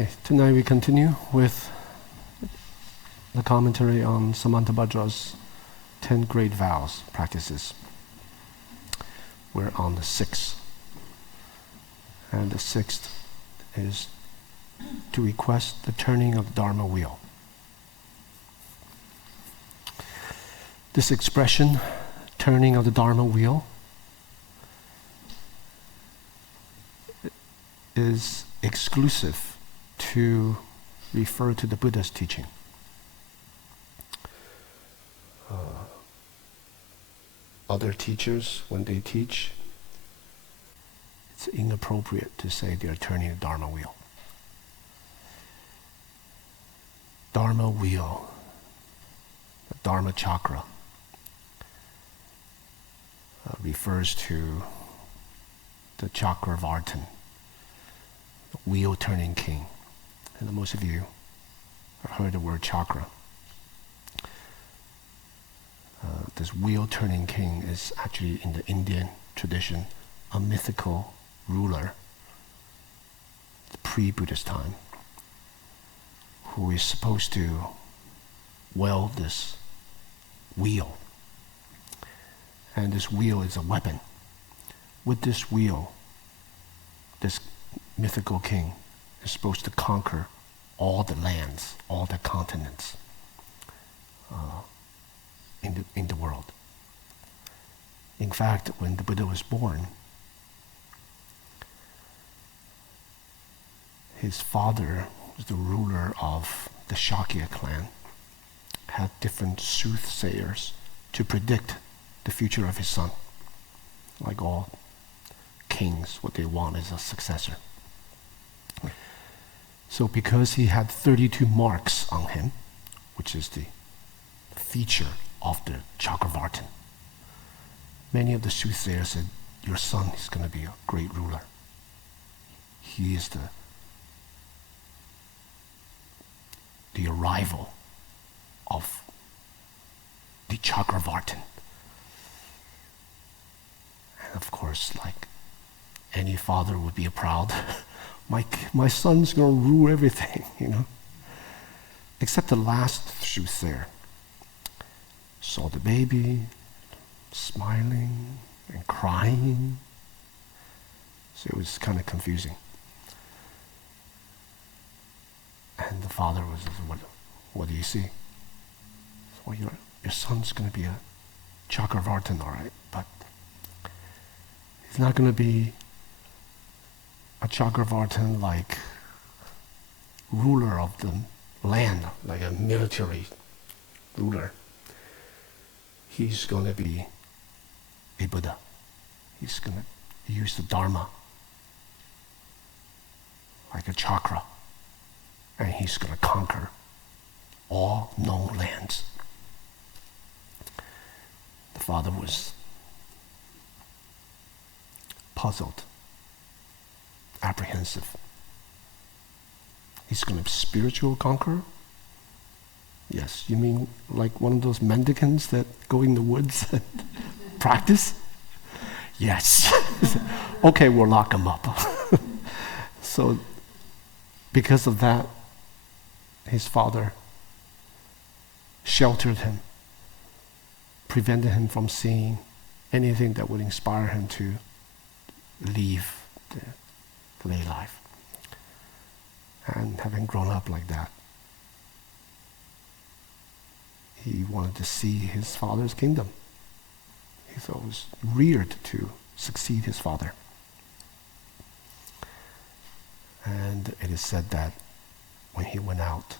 Okay, tonight we continue with the commentary on Samantabhadra's 10 Great Vows practices. We're on the 6th. And the 6th is to request the turning of the Dharma wheel. This expression, turning of the Dharma wheel, is exclusive to refer to the Buddha's teaching. Other teachers, when they teach, it's inappropriate to say they're turning the Dharma wheel. Dharma wheel, the Dharma chakra, refers to the Chakravartin, the wheel-turning king. And most of you have heard the word chakra. This wheel-turning king is actually, in the Indian tradition, a mythical ruler, pre-Buddhist time, who is supposed to wield this wheel. And this wheel is a weapon. With this wheel, this mythical king is supposed to conquer all the lands, all the continents in the world. In fact, when the Buddha was born, his father was the ruler of the Shakya clan, had different soothsayers to predict the future of his son. Like all kings, what they want is a successor. So because he had 32 marks on him, which is the feature of the Chakravartin, many of the soothsayers said, your son is going to be a great ruler. He is the arrival of the Chakravartin. And of course, like any father would be proud, my son's going to rule everything, Except the last soothsayer saw the baby smiling and crying. So it was kind of confusing. And the father was, what do you see? Well, your son's going to be a Chakravartin, all right, but he's not going to be a Chakravartin like ruler of the land, like a military ruler. He's going to be a Buddha. He's going to use the Dharma like a chakra, and he's going to conquer all known lands. The father was puzzled, apprehensive. He's going to be spiritual conqueror? Yes, you mean like one of those mendicants that go in the woods and practice? Yes. Okay, we'll lock him up. So because of that, his father sheltered him, prevented him from seeing anything that would inspire him to leave the lay life. And having grown up like that, he wanted to see his father's kingdom. He was reared to succeed his father. And it is said that when he went out,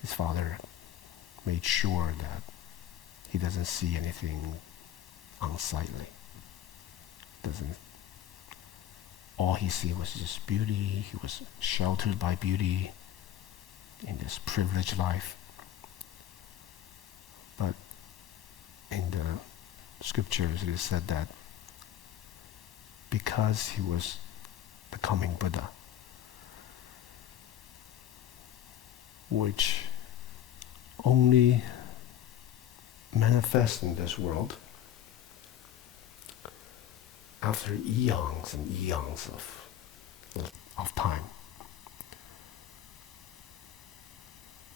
his father made sure that he doesn't see anything unsightly. All he see was just beauty. He was sheltered by beauty in this privileged life. But in the scriptures it is said that because he was becoming Buddha, which only manifests in this world after eons and eons of time.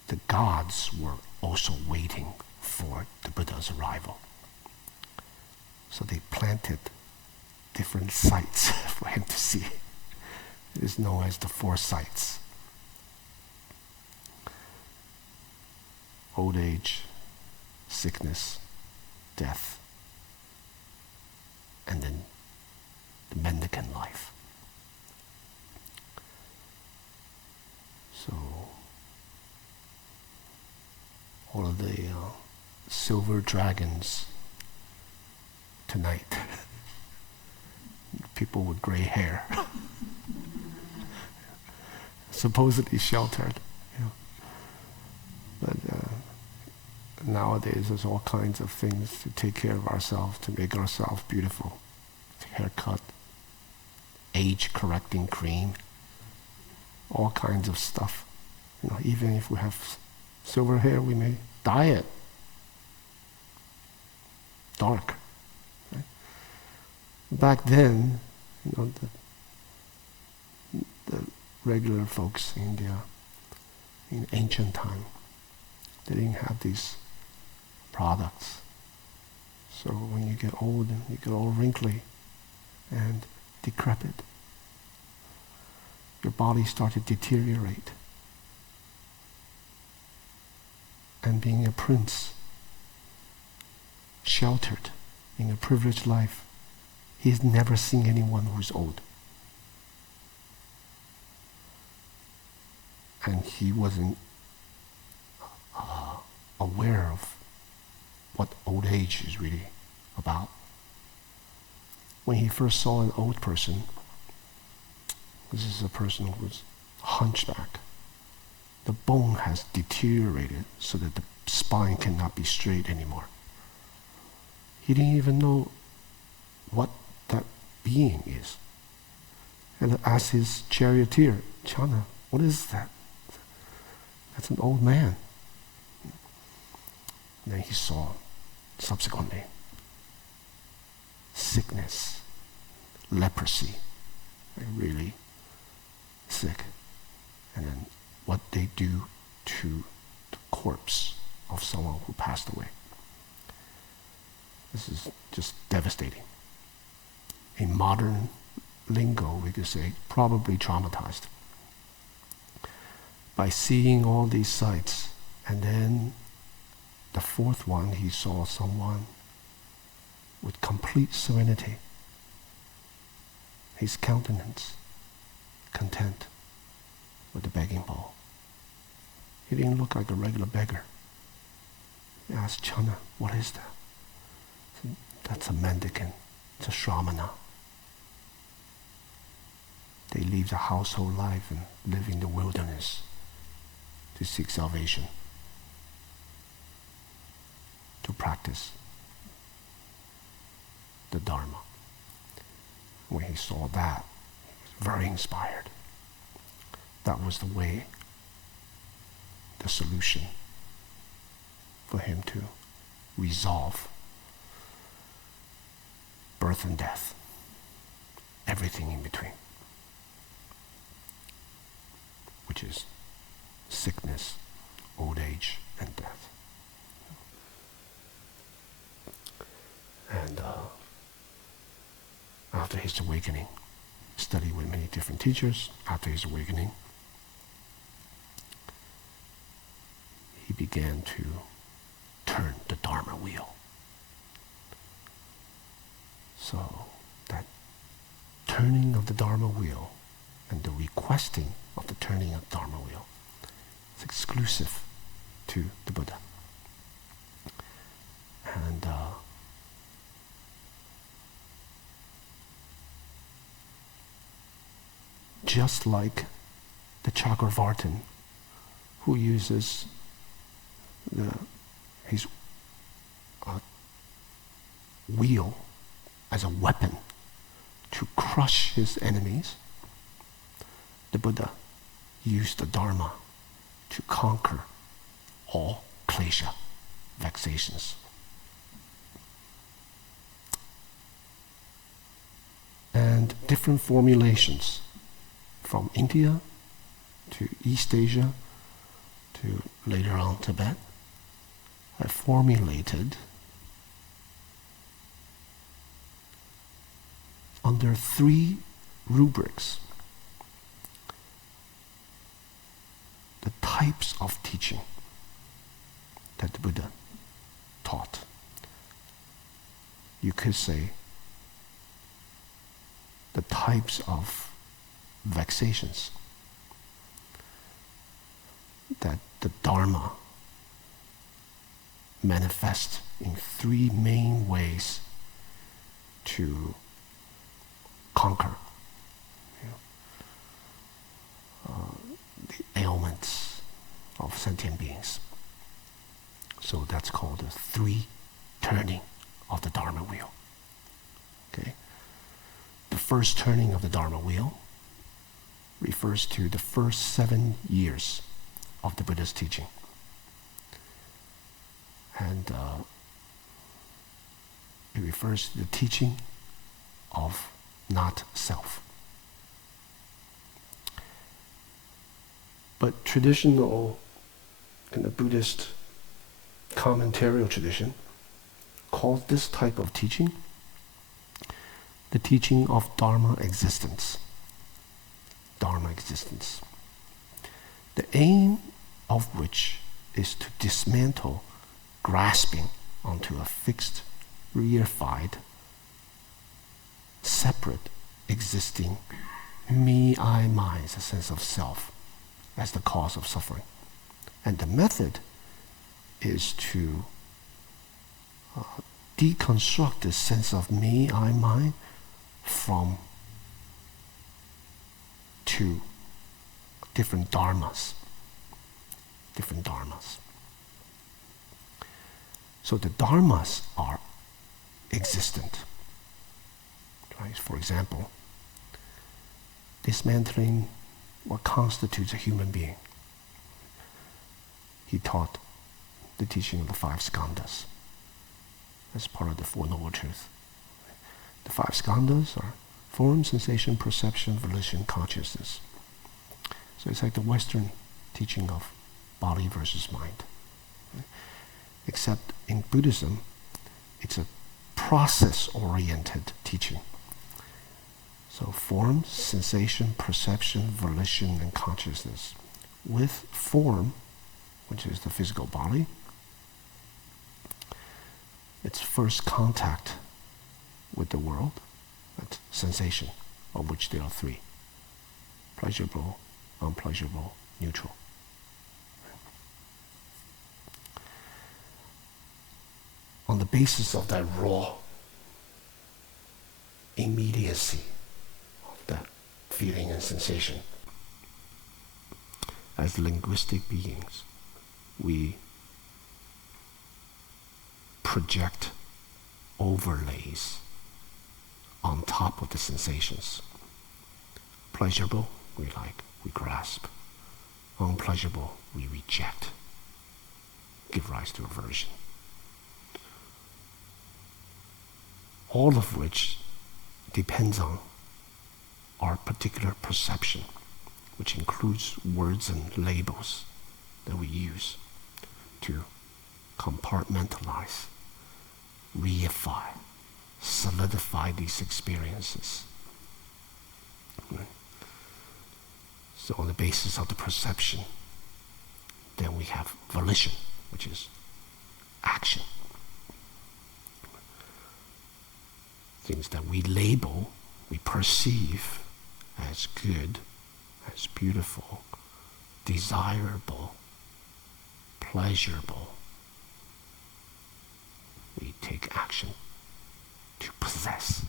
the gods were also waiting for the Buddha's arrival. So they planted different sites for him to see. It is known as the 4 sites. Old age, sickness, death, and then the mendicant life. So all of the silver dragons tonight, people with gray hair, supposedly sheltered. But nowadays there's all kinds of things to take care of ourselves, to make ourselves beautiful. Haircut, age-correcting cream, all kinds of stuff. Even if we have silver hair, we may dye it dark. Right? Back then, the regular folks in ancient time, they didn't have these products. So when you get old, you get all wrinkly and decrepit. Your body started to deteriorate. And being a prince, sheltered in a privileged life, he's never seen anyone who's old. And he wasn't aware of what old age is really about. When he first saw an old person, this is a person who was hunchback. The bone has deteriorated so that the spine cannot be straight anymore. He didn't even know what that being is. And asked his charioteer, Channa, what is that? That's an old man. And then he saw, subsequently, sickness, leprosy, really sick. And then what they do to the corpse of someone who passed away. This is just devastating. In modern lingo, we could say probably traumatized. By seeing all these sights, and then the 4th one, he saw someone with complete serenity. His countenance, content with the begging bowl. He didn't look like a regular beggar. He asked Channa, what is that? He said, that's a mendicant, it's a shramana. They leave the household life and live in the wilderness to seek salvation, to practice the Dharma. When he saw that, he was very inspired. That was the way, the solution for him to resolve birth and death, everything in between, which is sickness, old age, and death. And after his awakening, studied with many different teachers. After his awakening, he began to turn the Dharma wheel. So that turning of the Dharma wheel and the requesting of the turning of the Dharma wheel is exclusive to the Buddha. And just like the Chakravartin, who uses his wheel as a weapon to crush his enemies, the Buddha used the Dharma to conquer all klesha, vexations. And different formulations from India to East Asia to later on Tibet, I formulated under 3 rubrics the types of teaching that the Buddha taught. You could say the types of vexations that the Dharma manifests in 3 main ways to conquer the ailments of sentient beings. So that's called the 3 turning of the Dharma wheel. Okay? The first turning of the Dharma wheel refers to the first 7 years of the Buddha's teaching. And it refers to the teaching of not self. But traditional kind of Buddhist commentarial tradition calls this type of teaching the teaching of Dharma existence. Dharma existence. The aim of which is to dismantle grasping onto a fixed, reified, separate, existing me, I, mine, a sense of self as the cause of suffering. And the method is to deconstruct this sense of me, I, mine from 2 different dharmas. Different dharmas. So the dharmas are existent. Right? For example, dismantling what constitutes a human being. He taught the teaching of the 5 skandhas as part of the 4 Noble Truths. The 5 skandhas are form, sensation, perception, volition, consciousness. So it's like the Western teaching of body versus mind. Except in Buddhism, it's a process-oriented teaching. So form, sensation, perception, volition, and consciousness. With form, which is the physical body, its first contact with the world, that's sensation, of which there are 3. Pleasurable, unpleasurable, neutral. On the basis of that raw immediacy of that feeling and sensation, as linguistic beings, we project overlays on top of the sensations. Pleasurable, we like, we grasp. Unpleasurable, we reject, give rise to aversion. All of which depends on our particular perception, which includes words and labels that we use to compartmentalize, reify, solidify these experiences. Right? So on the basis of the perception, then we have volition, which is action. Things that we label, we perceive as good, as beautiful, desirable, pleasurable. We take action to possess.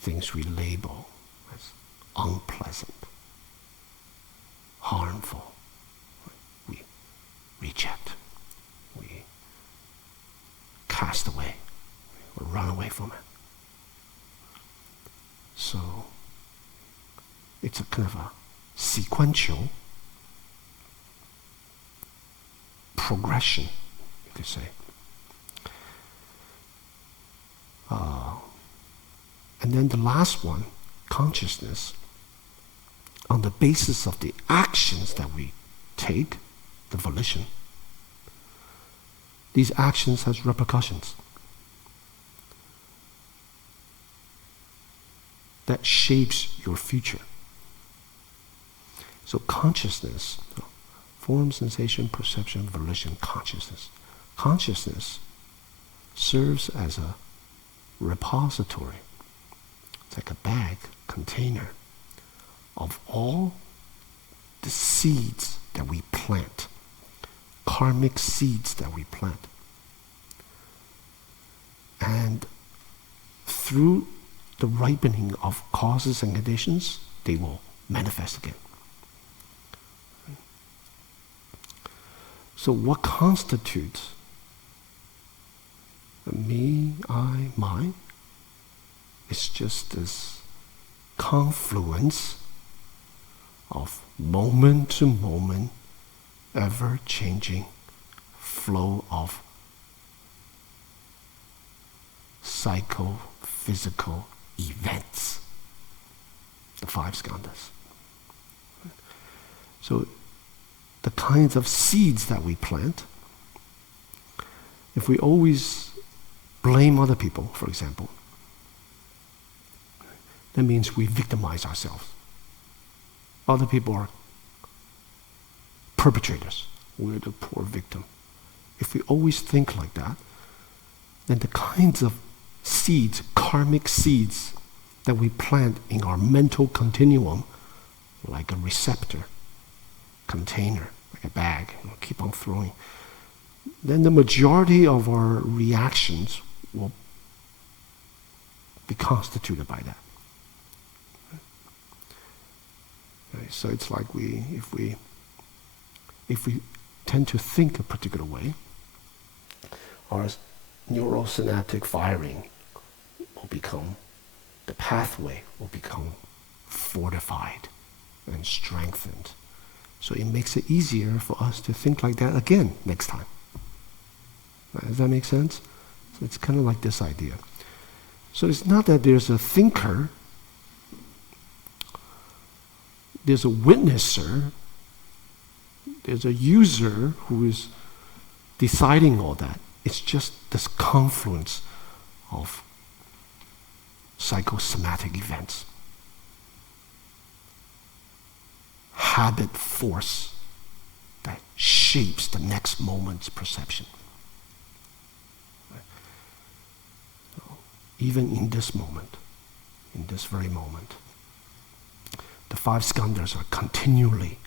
Things we label as unpleasant, harmful, we reject, we cast away, we run away from it. So it's a kind of a sequential progression, you could say. And then the last one, consciousness, on the basis of the actions that we take, the volition, these actions has repercussions that shapes your future. So consciousness, form, sensation, perception, volition, consciousness. Consciousness serves as a repository. It's like a bag, container of all the seeds that we plant, karmic seeds that we plant. And through the ripening of causes and conditions, they will manifest again. So what constitutes me, I, mine? It's just this confluence of moment to moment, ever-changing flow of psychophysical events, the five skandhas. So the kinds of seeds that we plant, if we always blame other people, for example, that means we victimize ourselves. Other people are perpetrators. We're the poor victim. If we always think like that, then the kinds of seeds, karmic seeds, that we plant in our mental continuum, like a receptor, container, like a bag, keep on throwing, then the majority of our reactions will be constituted by that. Right? So it's like if we tend to think a particular way, our neurosynaptic firing will become, the pathway will become fortified and strengthened. So it makes it easier for us to think like that again next time. Does that make sense? So it's kind of like this idea. So it's not that there's a thinker, there's a witnesser, there's a user who is deciding all that. It's just this confluence of psychosomatic events. Habit force that shapes the next moment's perception. Even in this moment, in this very moment, the five skandhas are continually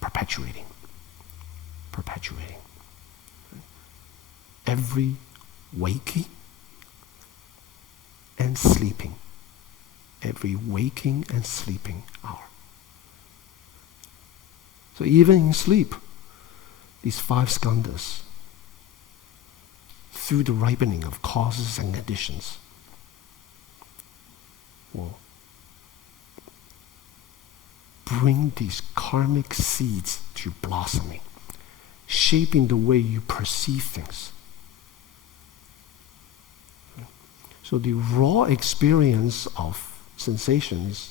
perpetuating. Every waking and sleeping, every waking and sleeping hour. So even in sleep, these five skandhas, through the ripening of causes and conditions, will bring these karmic seeds to blossoming, shaping the way you perceive things. So the raw experience of sensations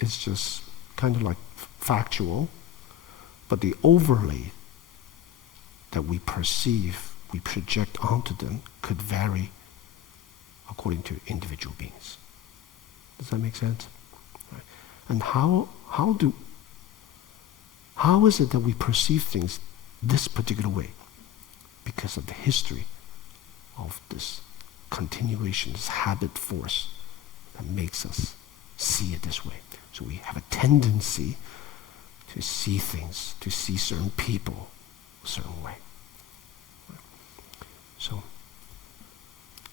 is just kind of like factual, but the overlay that we perceive, we project onto them, could vary according to individual beings. Does that make sense? Right. And how is it that we perceive things this particular way? Because of the history of this continuation, this habit force that makes us see it this way. So we have a tendency to see things, to see certain people a certain way. So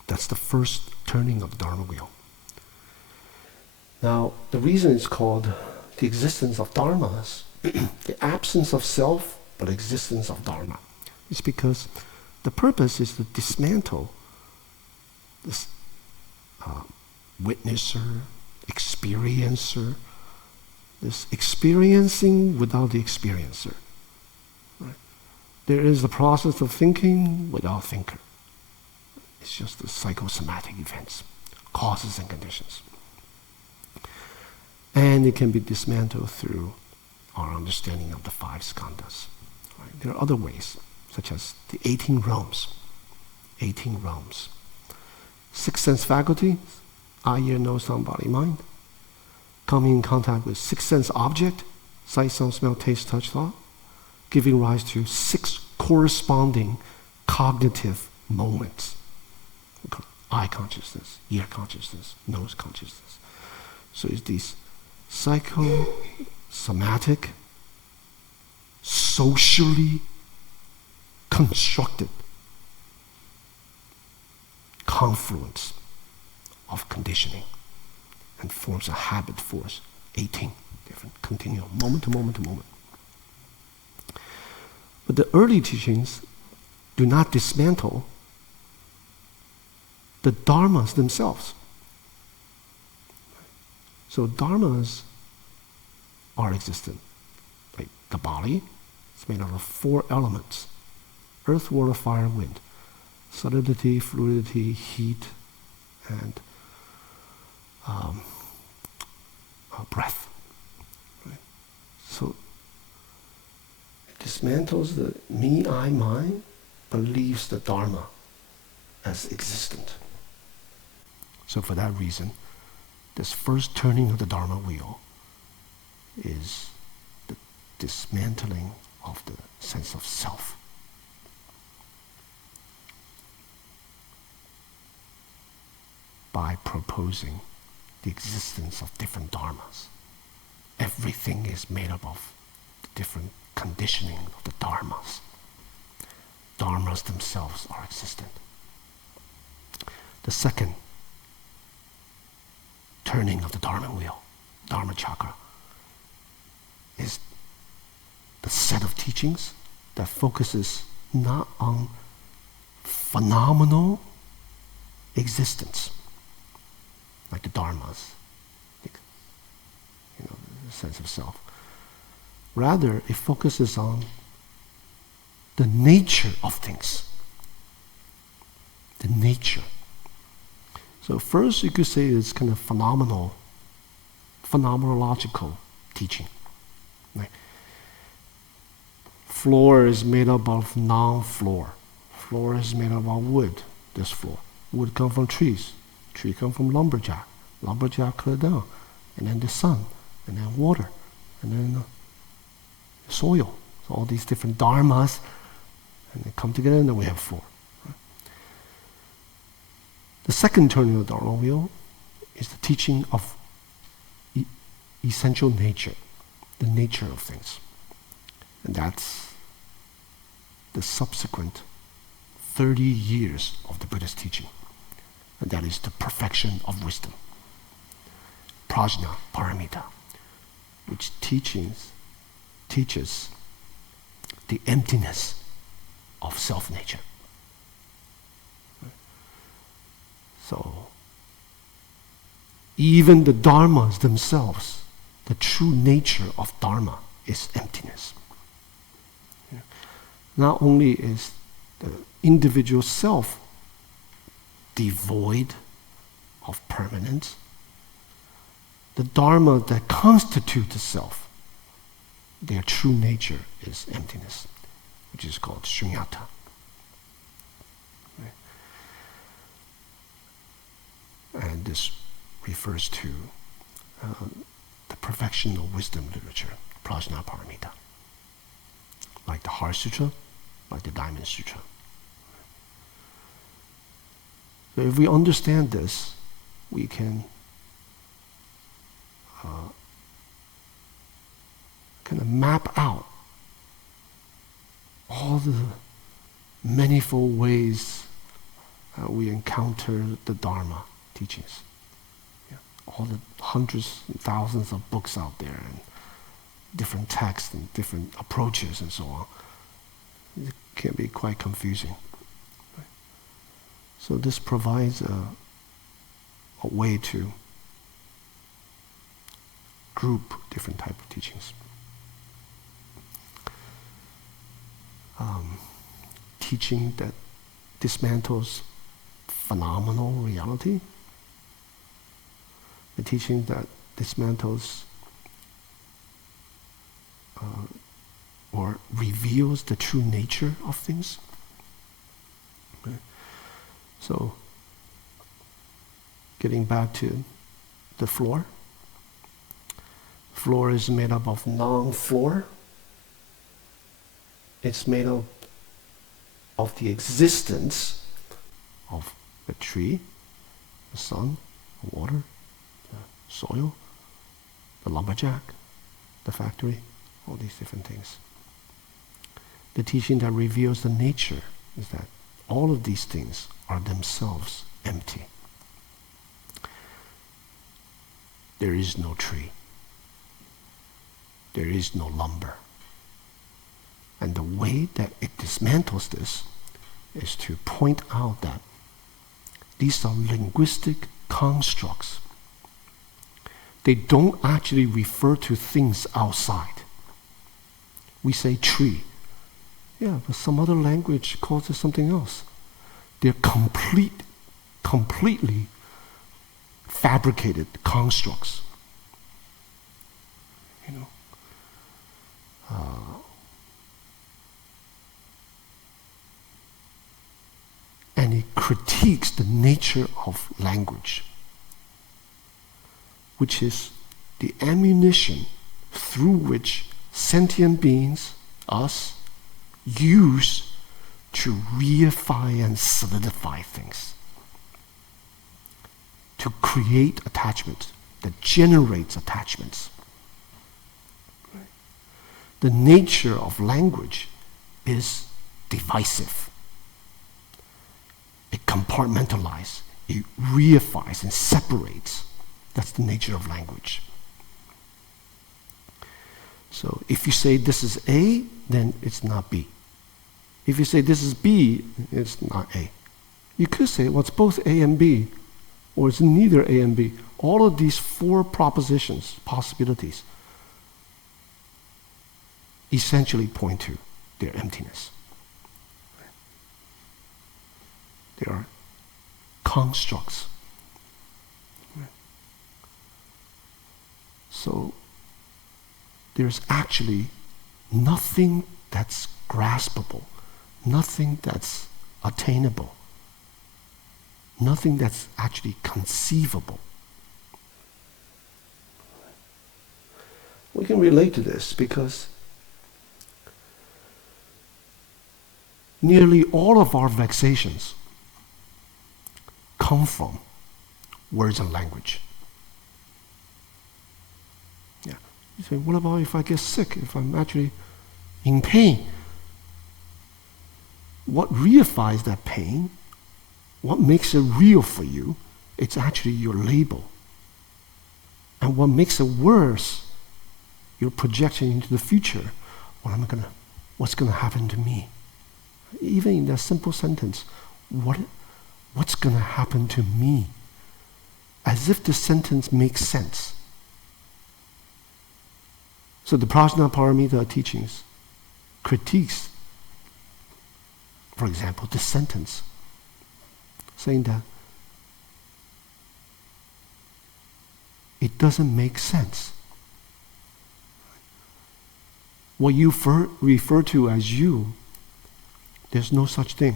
that's the first turning of the Dharma wheel. Now, the reason it's called the existence of dharmas, the absence of self, but existence of dharma, is because the purpose is to dismantle this witnesser, experiencer, this experiencing without the experiencer. Right? There is the process of thinking without thinker. It's just the psychosomatic events, causes and conditions. And it can be dismantled through our understanding of the five skandhas. Right? There are other ways, such as the 18 realms. 18 realms. Six sense faculty, eye, ear, nose, sound, body, mind. Coming in contact with six sense object, sight, sound, smell, taste, touch, thought, giving rise to six corresponding cognitive moments. Eye consciousness, ear consciousness, nose consciousness. So it's these psychosomatic, socially constructed confluence of conditioning and forms a habit force, 18 different continuum, moment to moment to moment. But the early teachings do not dismantle the dharmas themselves. So dharmas are existent. Like the body is made up of four elements: earth, water, fire, wind. Solidity, fluidity, heat, and breath. Right? So it dismantles the me, I, mine, but leaves the Dharma as existent. So for that reason, this first turning of the Dharma wheel is the dismantling of the sense of self. By proposing the existence of different dharmas. Everything is made up of the different conditioning of the dharmas. Dharmas themselves are existent. The second turning of the Dharma wheel, Dharma chakra, is the set of teachings that focuses not on phenomenal existence, like the dharmas, the sense of self. Rather, it focuses on the nature of things. The nature. So first you could say it's kind of phenomenological teaching. Right? Floor is made up of non-floor. Floor is made up of wood, this floor. Wood comes from trees. Tree comes from lumberjack. Lumberjack cut it down. And then the sun, and then water, and then the soil. So all these different dharmas, and they come together, and then we have floor. Right? The second turning of the Dharma wheel is the teaching of essential nature, the nature of things. And that's the subsequent 30 years of the Buddha's teaching. And that is the perfection of wisdom. Prajna Paramita, which teaches the emptiness of self-nature. So, even the dharmas themselves, the true nature of dharma is emptiness. Not only is the individual self devoid of permanence, the dharma that constitute the self, their true nature is emptiness, which is called shunyata. Right? And this refers to the perfection of wisdom literature, Prajna Paramita, like the Heart Sutra, like the Diamond Sutra. So if we understand this, we can kind of map out all the manifold ways we encounter the Dharma teachings. Yeah. All the hundreds and thousands of books out there, and different texts and different approaches and so on. It can be quite confusing. Right? So this provides a way to group different type of teachings. Teaching that dismantles phenomenal reality. The teaching that dismantles or reveals the true nature of things. Okay. So, getting back to the floor. Floor is made up of non-floor. It's made up of the existence of the tree, the sun, the water, the soil, the lumberjack, the factory, all these different things. The teaching that reveals the nature is that all of these things are themselves empty. There is no tree. There is no lumber. And the way that it dismantles this is to point out that these are linguistic constructs. They don't actually refer to things outside. We say tree. Yeah, but some other language calls it something else. They're completely fabricated constructs. You know. And it critiques the nature of language, which is the ammunition through which sentient beings, us, use to reify and solidify things, to create attachments, that generates attachments. The nature of language is divisive. It compartmentalizes, it reifies and separates. That's the nature of language. So if you say this is A, then it's not B. If you say this is B, it's not A. You could say, well, it's both A and B, or it's neither A and B. All of these four propositions, possibilities, essentially point to their emptiness. They are constructs. So there's actually nothing that's graspable, nothing that's attainable, nothing that's actually conceivable. We can relate to this because nearly all of our vexations come from words and language. Yeah. You say, what about if I get sick, if I'm actually in pain? What reifies that pain, what makes it real for you, it's actually your label. And what makes it worse, your projection into the future. What's going to happen to me? Even in that simple sentence, what's going to happen to me? As if the sentence makes sense. So the Prajnaparamita teachings critiques, for example, this sentence, saying that it doesn't make sense. What you refer to as you, there's no such thing.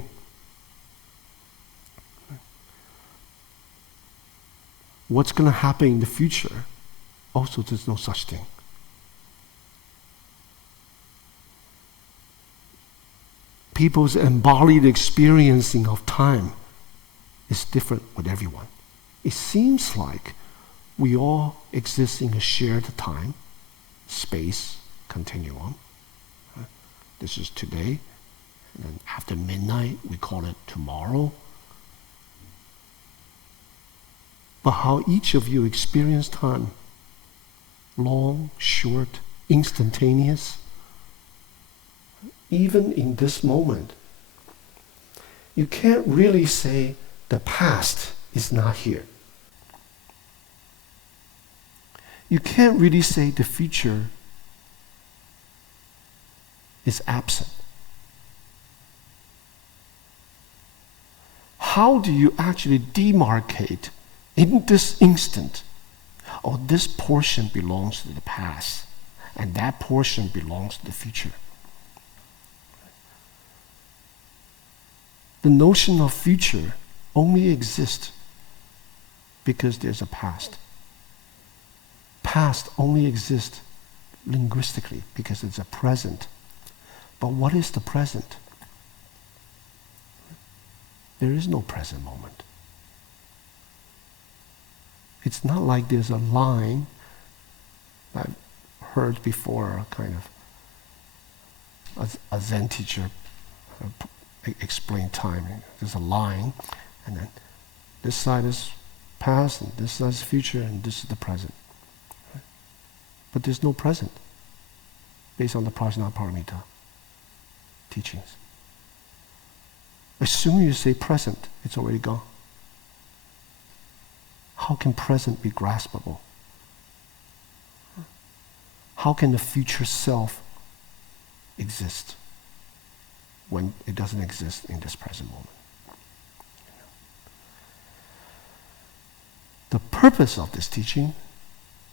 What's going to happen in the future, also there's no such thing. People's embodied experiencing of time is different with everyone. It seems like we all exist in a shared time, space, continuum. This is today, and then after midnight, we call it tomorrow. But how each of you experience time, long, short, instantaneous, even in this moment, you can't really say the past is not here. You can't really say the future is absent. How do you actually demarcate in this instant oh, this portion belongs to the past, and that portion belongs to the future. The notion of future only exists because there's a past. Past only exists linguistically because it's a present. But what is the present? There is no present moment. It's not like there's a line. I've heard before, kind of, a Zen teacher explain time. There's a line, and then this side is past, and this side is future, and this is the present. Right? But there's no present based on the Prajnaparamita teachings. As soon as you say present, it's already gone. How can present be graspable? How can the future self exist when it doesn't exist in this present moment? The purpose of this teaching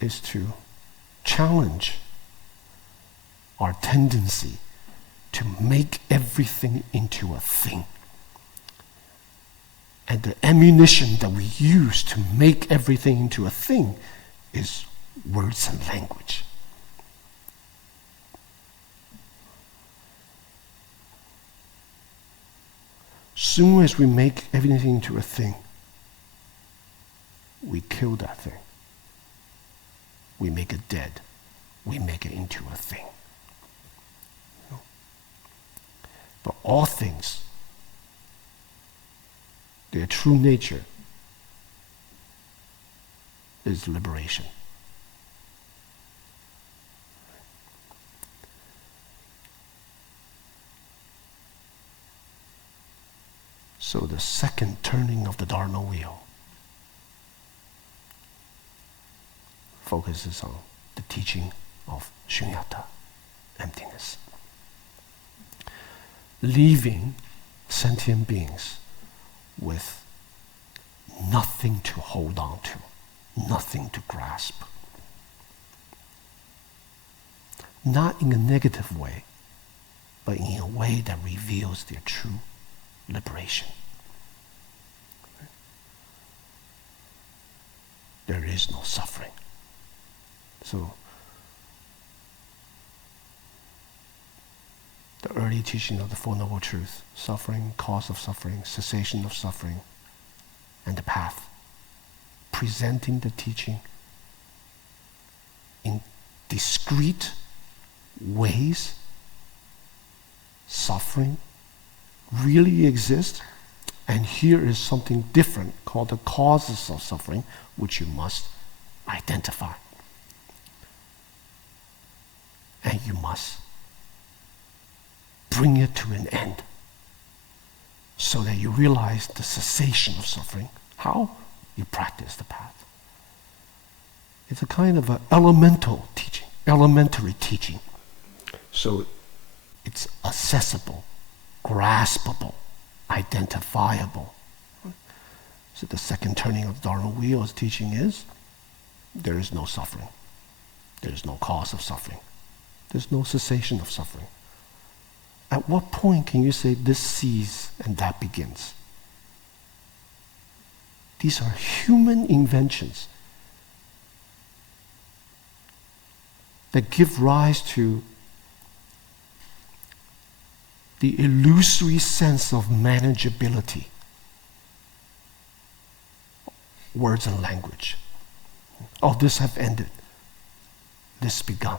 is to challenge our tendency to make everything into a thing. And the ammunition that we use to make everything into a thing is words and language. Soon as we make everything into a thing, we kill that thing. We make it dead. We make it into a thing. But all things, their true nature is liberation. So the second turning of the Dharma wheel focuses on the teaching of shunyata, emptiness. Leaving sentient beings with nothing to hold on to, nothing to grasp. Not in a negative way, but in a way that reveals their true liberation. There is no suffering. So, the early teaching of the Four Noble Truths, suffering, cause of suffering, cessation of suffering, and the path, presenting the teaching in discrete ways. Suffering really exists, and here is something different called the causes of suffering, which you must identify. And you must bring it to an end so that you realize the cessation of suffering. How? You practice the path. It's a kind of an elementary teaching. So it's accessible, graspable, identifiable. So the second turning of the Dharma wheel's teaching is, there is no suffering. There is no cause of suffering. There's no cessation of suffering. At what point can you say this ceases and that begins? These are human inventions that give rise to the illusory sense of manageability. Words and language. Oh, this have ended. This begun.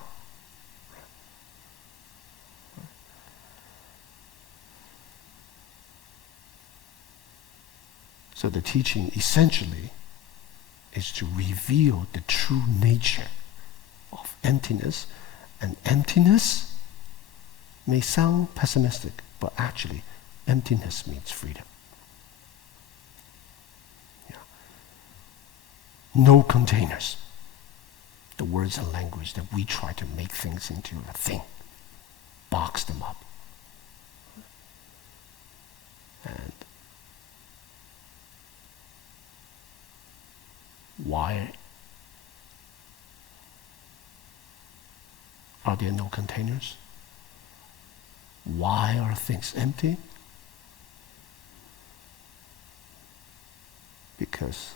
So the teaching essentially is to reveal the true nature of emptiness. And emptiness may sound pessimistic, but actually emptiness means freedom. Yeah. No containers. The words and language that we try to make things into a thing. Box them up. And why are there no containers? Why are things empty? Because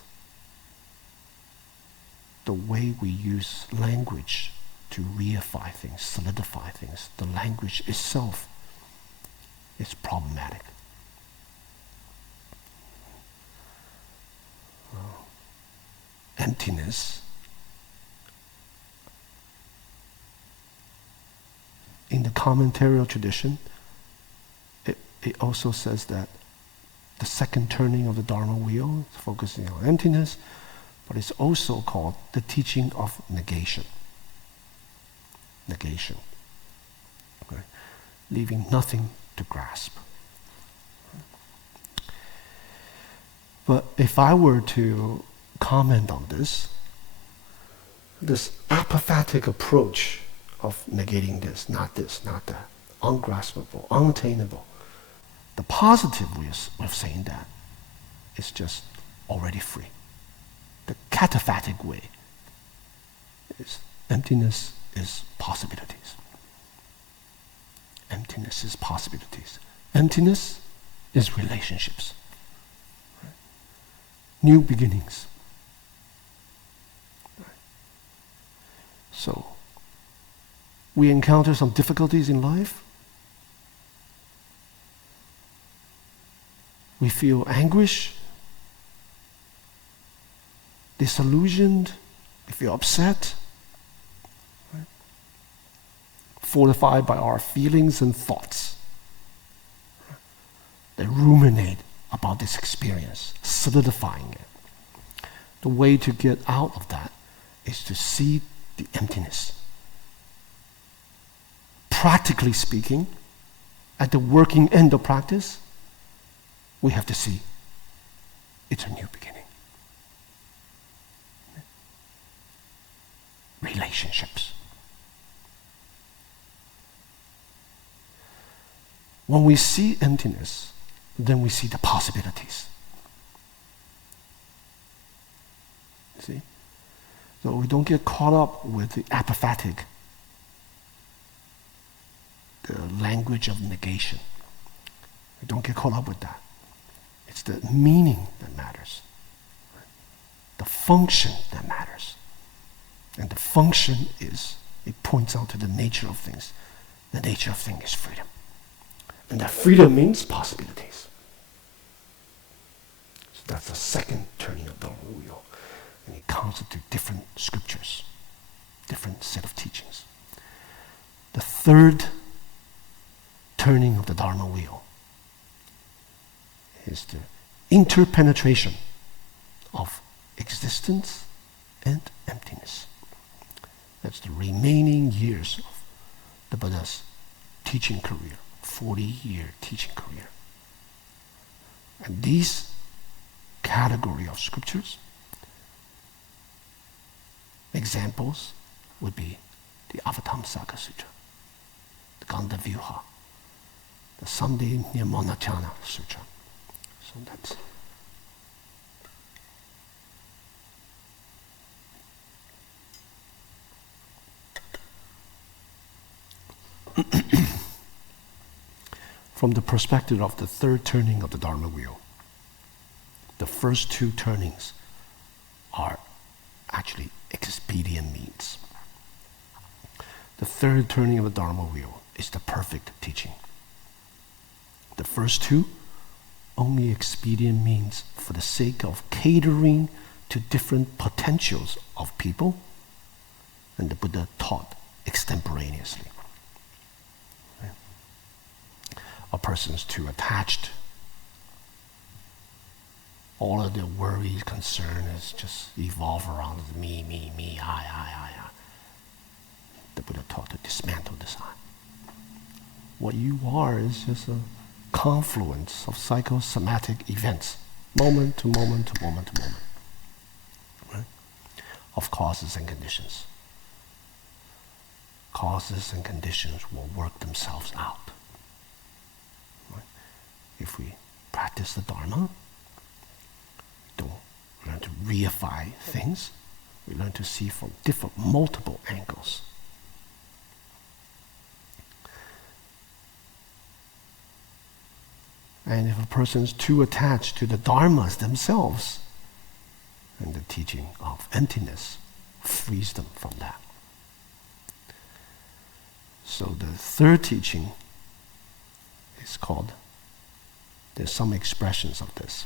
the way we use language to reify things, solidify things, the language itself is problematic. Emptiness in the commentarial tradition, it also says that the second turning of the Dharma wheel is focusing on emptiness, but it's also called the teaching of negation. Negation. Right? Leaving nothing to grasp. But if I were to comment on this apophatic approach of negating this, not that, ungraspable, unattainable, the positive way of saying that is just already free. The cataphatic way is emptiness is possibilities. Emptiness is possibilities. Emptiness is relationships. Right? New beginnings. Right? So, we encounter some difficulties in life. We feel anguish, disillusioned, we feel upset, right? Fortified by our feelings and thoughts. Right? They ruminate about this experience, solidifying it. The way to get out of that is to see the emptiness. Practically speaking, at the working end of practice, we have to see it's a new beginning. Relationships. When we see emptiness, then we see the possibilities. See? So we don't get caught up with the apophatic, the language of negation. We don't get caught up with that. It's the meaning that matters. The function that matters. And the function is, it points out to the nature of things. The nature of things is freedom. And that freedom means possibilities. So that's the second turning of the wheel. And it constitutes different scriptures, different set of teachings. The third turning of the Dharma wheel is the interpenetration of existence and emptiness. That's the remaining years of the Buddha's teaching career, 40-year teaching career. And these category of scriptures, examples would be the Avatamsaka Sutra, the Gandavyuha, the Sandhi Nirmanachana Sutra. So that's from the perspective of the third turning of the Dharma wheel. The first two turnings are actually expedient means. The third turning of the Dharma wheel is the perfect teaching. The first two, only expedient means for the sake of catering to different potentials of people, and the Buddha taught extemporaneously. A person's too attached. All of their worries, concern is just evolve around me, I. The Buddha taught to dismantle this I. What you are is just a confluence of psychosomatic events, moment to moment to moment to moment, right? Of causes and conditions. Causes and conditions will work themselves out. If we practice the Dharma, we don't learn to reify things. We learn to see from multiple angles. And if a person is too attached to the dharmas themselves, and the teaching of emptiness frees them from that. So the third teaching is called, there's some expressions of this.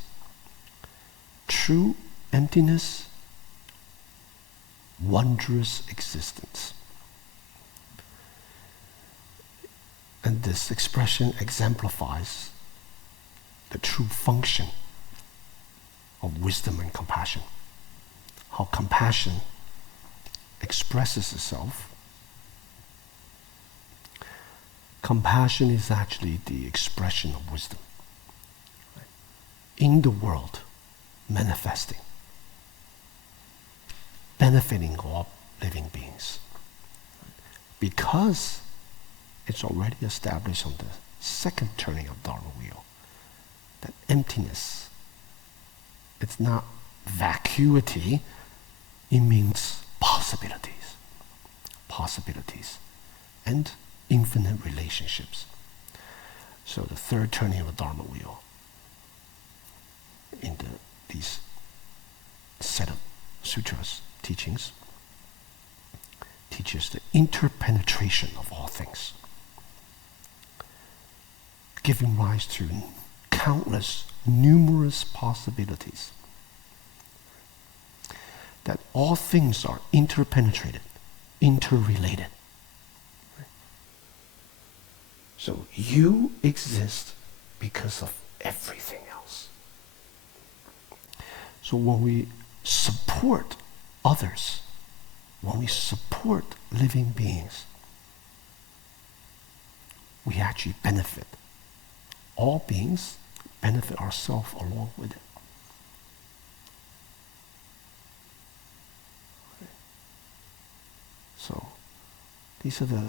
True emptiness, wondrous existence. And this expression exemplifies the true function of wisdom and compassion. How compassion expresses itself. Compassion is actually the expression of wisdom in the world, manifesting, benefiting all living beings. Because it's already established on the second turning of Dharma wheel, that emptiness, it's not vacuity, it means possibilities, and infinite relationships. So the third turning of the Dharma wheel in these set of sutras, teachings, teaches the interpenetration of all things, giving rise to countless, numerous possibilities. That all things are interpenetrated, interrelated. So you exist because of everything else. So when we support others, when we support living beings, we actually benefit. All beings benefit ourselves along with it. So these are the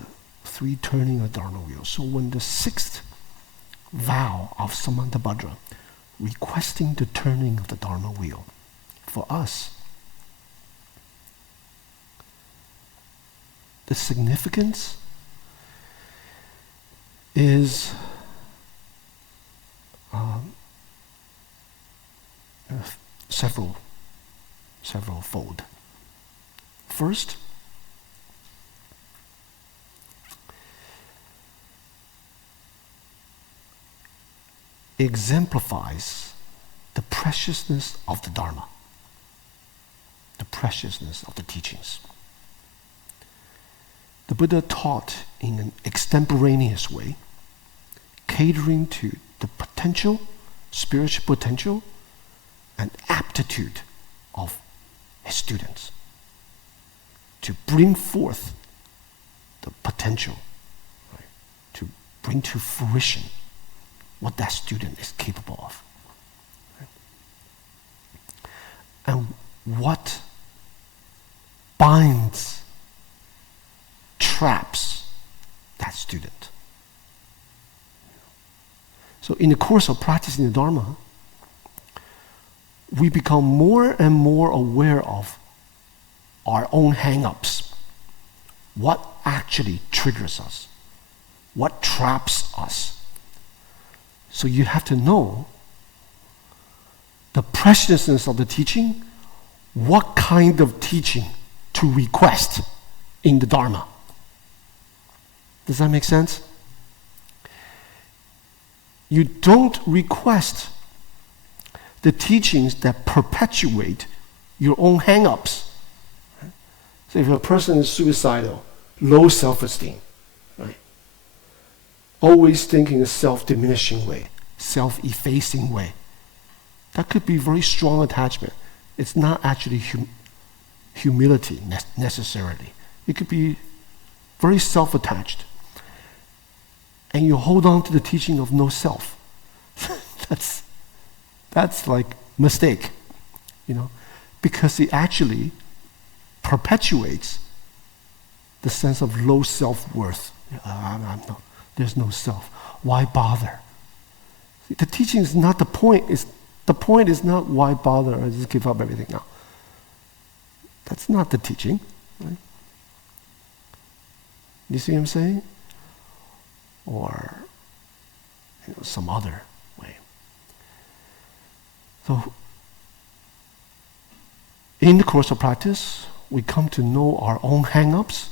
three turning of Dharma wheels. So when the sixth vow of Samantabhadra, requesting the turning of the Dharma wheel, for us, the significance is several-fold. First, exemplifies the preciousness of the Dharma, the preciousness of the teachings. The Buddha taught in an extemporaneous way, catering to the potential, spiritual potential, and aptitude of his students to bring forth the potential, right? To bring to fruition what that student is capable of. Right? And what binds, traps that student. So in the course of practicing the Dharma, we become more and more aware of our own hang-ups. What actually triggers us? What traps us? So you have to know the preciousness of the teaching, what kind of teaching to request in the Dharma. Does that make sense? You don't request the teachings that perpetuate your own hang-ups. Right? So if a person is suicidal, low self-esteem, right? Always thinking in a self-diminishing way, self-effacing way, that could be very strong attachment. It's not actually humility necessarily. It could be very self-attached. And you hold on to the teaching of no self. That's like mistake, because it actually perpetuates the sense of low self-worth. There's no self. Why bother? The teaching is not the point. The point is not why bother, I just give up everything now. That's not the teaching. Right? You see what I'm saying? Or some other way. So, in the course of practice, we come to know our own hang-ups.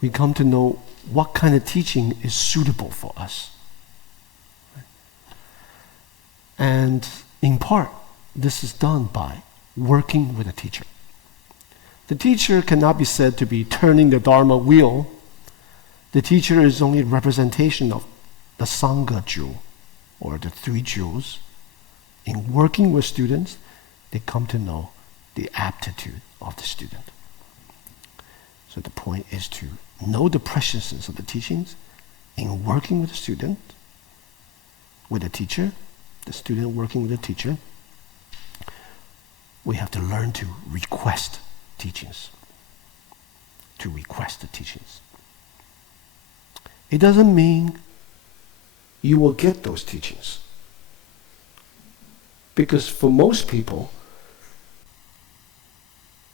We come to know what kind of teaching is suitable for us. And in part, this is done by working with a teacher. The teacher cannot be said to be turning the Dharma wheel. The teacher is only a representation of the Sangha jewel, or the 3 jewels. In working with students, they come to know the aptitude of the student. So the point is to know the preciousness of the teachings. In working with the student, with the teacher, the student working with the teacher, we have to learn to request teachings. To request the teachings. It doesn't mean you will get those teachings. Because for most people,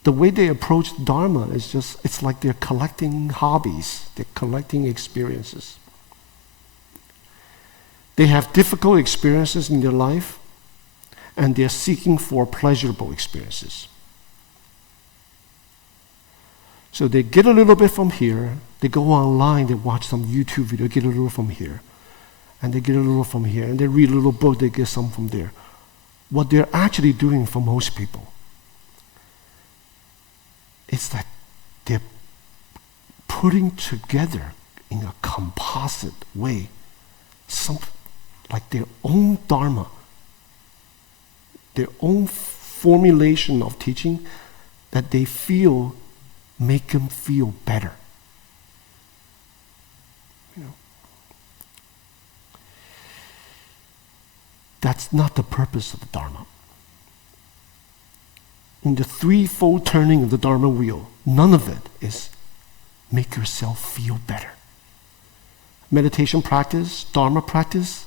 the way they approach Dharma is it's like they're collecting hobbies, they're collecting experiences. They have difficult experiences in their life, and they're seeking for pleasurable experiences. So they get a little bit from here, they go online, they watch some YouTube video, get a little from here, and they get a little from here, and they read a little book, they get some from there. What they're actually doing for most people is that they're putting together in a composite way like their own Dharma, their own formulation of teaching that they feel make them feel better. That's not the purpose of the Dharma. In the threefold turning of the Dharma wheel, none of it is make yourself feel better. Meditation practice, Dharma practice,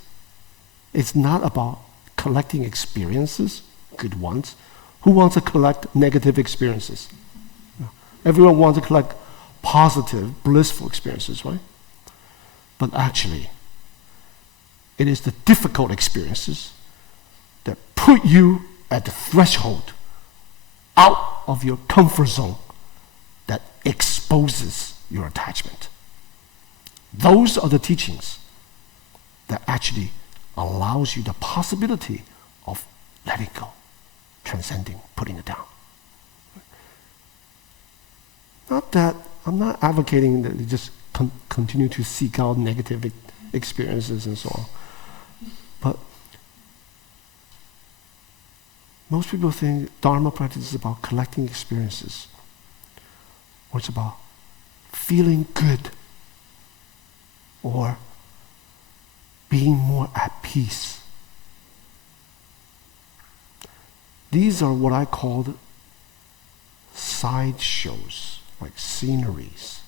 it's not about collecting experiences, good ones. Who wants to collect negative experiences? No. Everyone wants to collect positive, blissful experiences, right? But actually, it is the difficult experiences that put you at the threshold out of your comfort zone that exposes your attachment. Those are the teachings that actually allows you the possibility of letting go, transcending, putting it down. Not that I'm not advocating that you just continue to seek out negative experiences and so on. But most people think Dharma practice is about collecting experiences, or it's about feeling good, or being more at peace. These are what I call sideshows, like sceneries.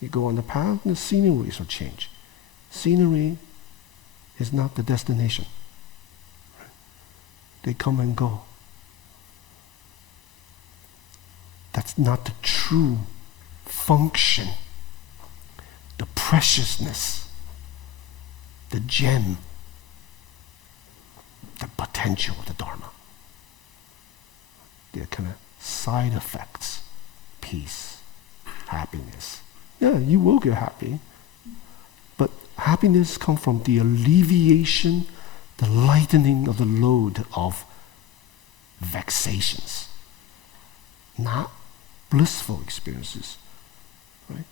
You go on the path and the sceneries will change. Scenery is not the destination. They come and go. That's not the true function, the preciousness, the gem, the potential of the Dharma. They're kind of side effects, peace, happiness. Yeah, you will get happy, but happiness comes from the alleviation, the lightening of the load of vexations, not blissful experiences. Right?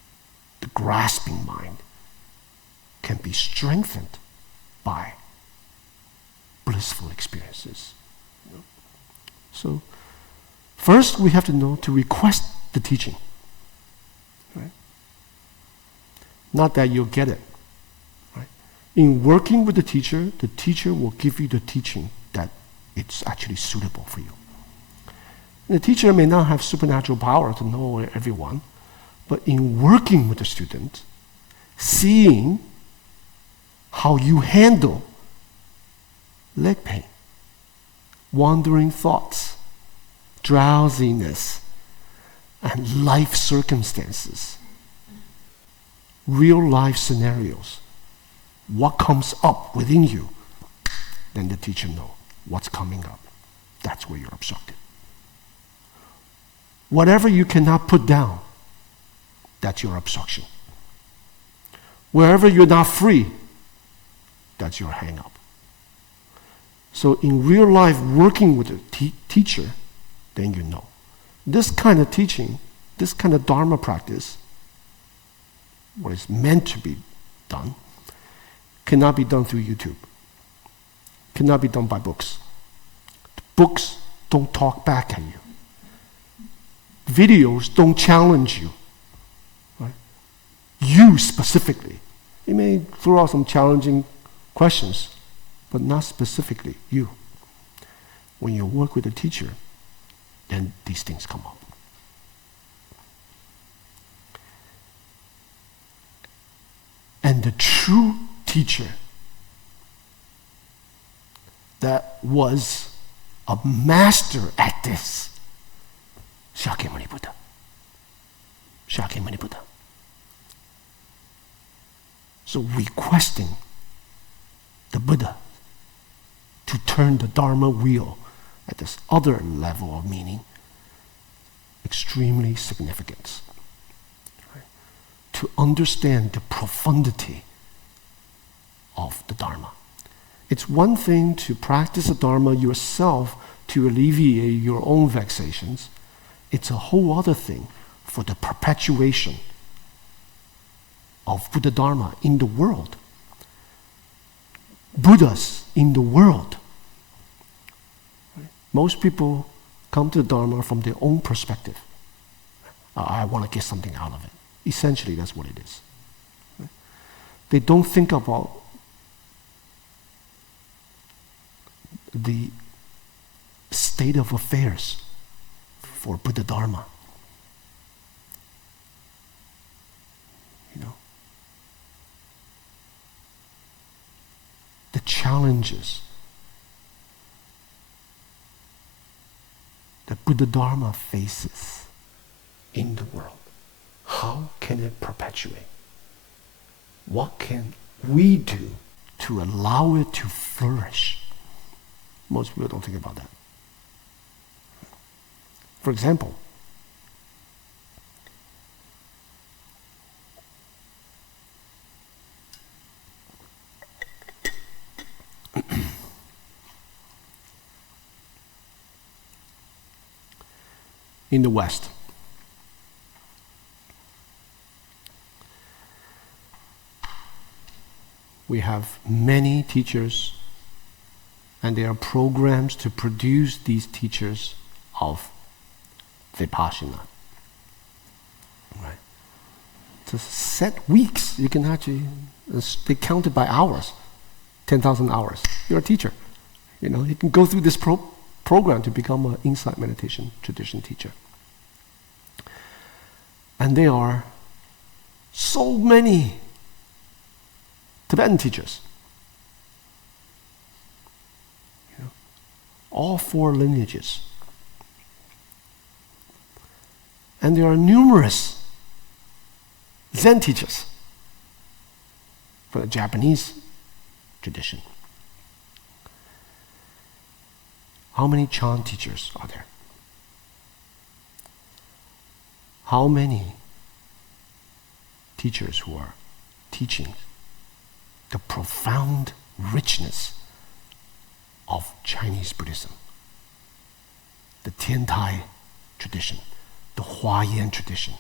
The grasping mind can be strengthened by blissful experiences. So, first we have to know to request the teaching. Right? Not that you'll get it. Right? In working with the teacher will give you the teaching that it's actually suitable for you. And the teacher may not have supernatural power to know everyone, but in working with the student, seeing how you handle leg pain, wandering thoughts, drowsiness, and life circumstances, real life scenarios, what comes up within you then the teacher knows what's coming up. That's where you're obstructed. Whatever you cannot put down, that's your obstruction. Wherever you're not free, that's your hang-up. So in real life, working with a teacher, then you know. This kind of teaching, this kind of Dharma practice, what is meant to be done, cannot be done through YouTube. Cannot be done by books. Books don't talk back at you. Videos don't challenge you. Right? You specifically. It may throw out some challenging questions, but not specifically you. When you work with a teacher, then these things come up. And the true teacher that was a master at this, Shakyamuni Buddha. Shakyamuni Buddha. So requesting the Buddha to turn the Dharma wheel at this other level of meaning, extremely significant. Right? To understand the profundity of the Dharma. It's one thing to practice the Dharma yourself to alleviate your own vexations. It's a whole other thing for the perpetuation of Buddha Dharma in the world. Buddhas in the world. Right? Most people come to the Dharma from their own perspective. I want to get something out of it. Essentially, that's what it is. Right? They don't think about the state of affairs for Buddha Dharma. You know, the challenges that Buddha Dharma faces in the world. How can it perpetuate? What can we do to allow it to flourish? Most people don't think about that. For example, in the West, we have many teachers, and there are programs to produce these teachers of Vipassana. Right? Just set weeks. You can actually, they count it by hours, 10,000 hours. You're a teacher. You know, you can go through this program to become an insight meditation tradition teacher. And there are so many Tibetan teachers. All four lineages. And there are numerous Zen teachers for the Japanese tradition. How many Chan teachers are there? How many teachers who are teaching the profound richness of Chinese Buddhism, the Tiantai tradition, the Huayan tradition?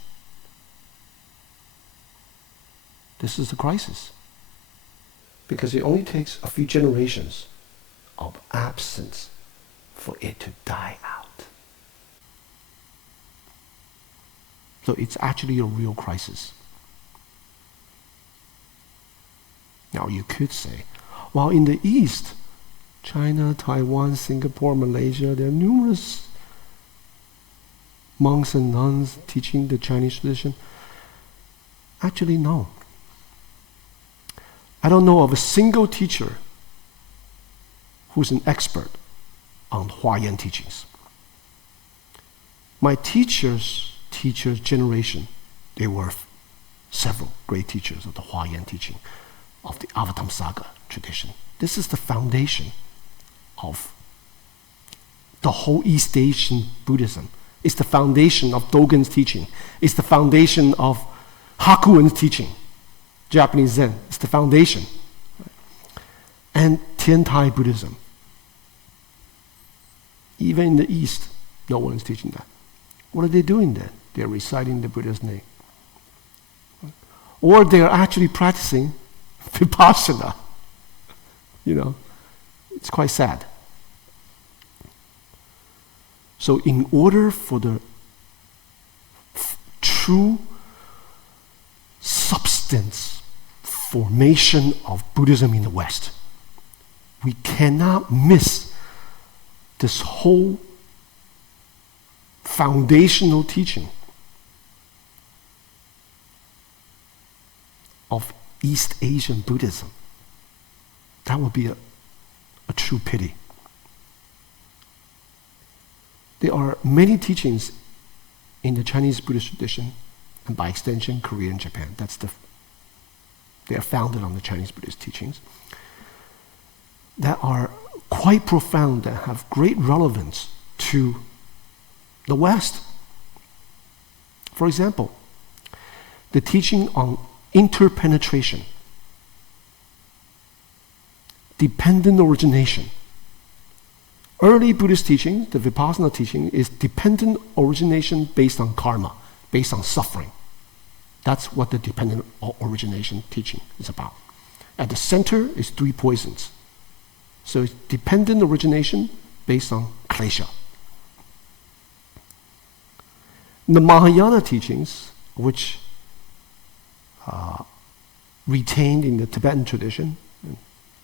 This is the crisis. Because it only takes a few generations of absence for it to die out. So it's actually a real crisis. Now you could say, well, in the East, China, Taiwan, Singapore, Malaysia, there are numerous monks and nuns teaching the Chinese tradition. Actually, no. I don't know of a single teacher who's an expert on Huayan teachings. My teacher's generation, there were several great teachers of the Huayan teaching, of the Avatamsaka tradition. This is the foundation of the whole East Asian Buddhism. It's the foundation of Dogen's teaching. It's the foundation of Hakuin's teaching, Japanese Zen. It's the foundation. And Tiantai Buddhism. Even in the East, no one is teaching that. What are they doing then? They're reciting the Buddha's name. Or they're actually practicing Vipassana. It's quite sad. So in order for the true substance formation of Buddhism in the West, we cannot miss this whole foundational teaching of East Asian Buddhism. That would be a true pity. There are many teachings in the Chinese Buddhist tradition, and by extension, Korea and Japan. They are founded on the Chinese Buddhist teachings that are quite profound, that have great relevance to the West. For example, the teaching on interpenetration, dependent origination. Early Buddhist teaching, the Vipassana teaching, is dependent origination based on karma, based on suffering. That's what the dependent origination teaching is about. At the center is 3 poisons. So it's dependent origination based on klesha. The Mahayana teachings, which retained in the Tibetan tradition,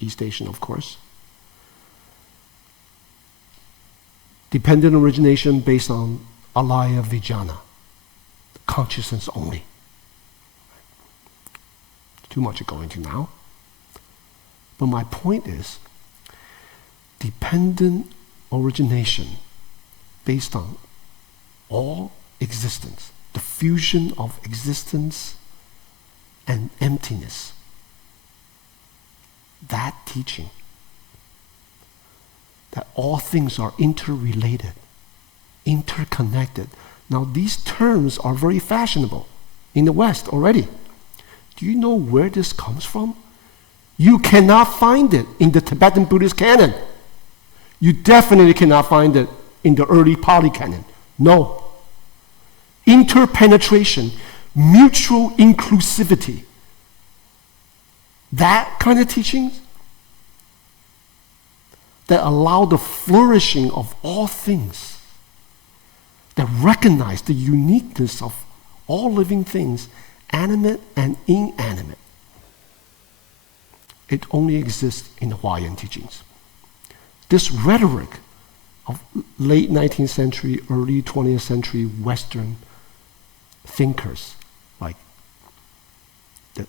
East Asian of course, dependent origination based on alaya vijnana, consciousness only. Too much to go into now. But my point is, dependent origination based on all existence, the fusion of existence and emptiness. That teaching, that all things are interrelated, interconnected. Now these terms are very fashionable in the West already. Do you know where this comes from? You cannot find it in the Tibetan Buddhist canon. You definitely cannot find it in the early Pali canon. No. Interpenetration, mutual inclusivity, that kind of teachings that allow the flourishing of all things, that recognize the uniqueness of all living things, animate and inanimate. It only exists in the Huayan teachings. This rhetoric of late 19th century, early 20th century Western thinkers like the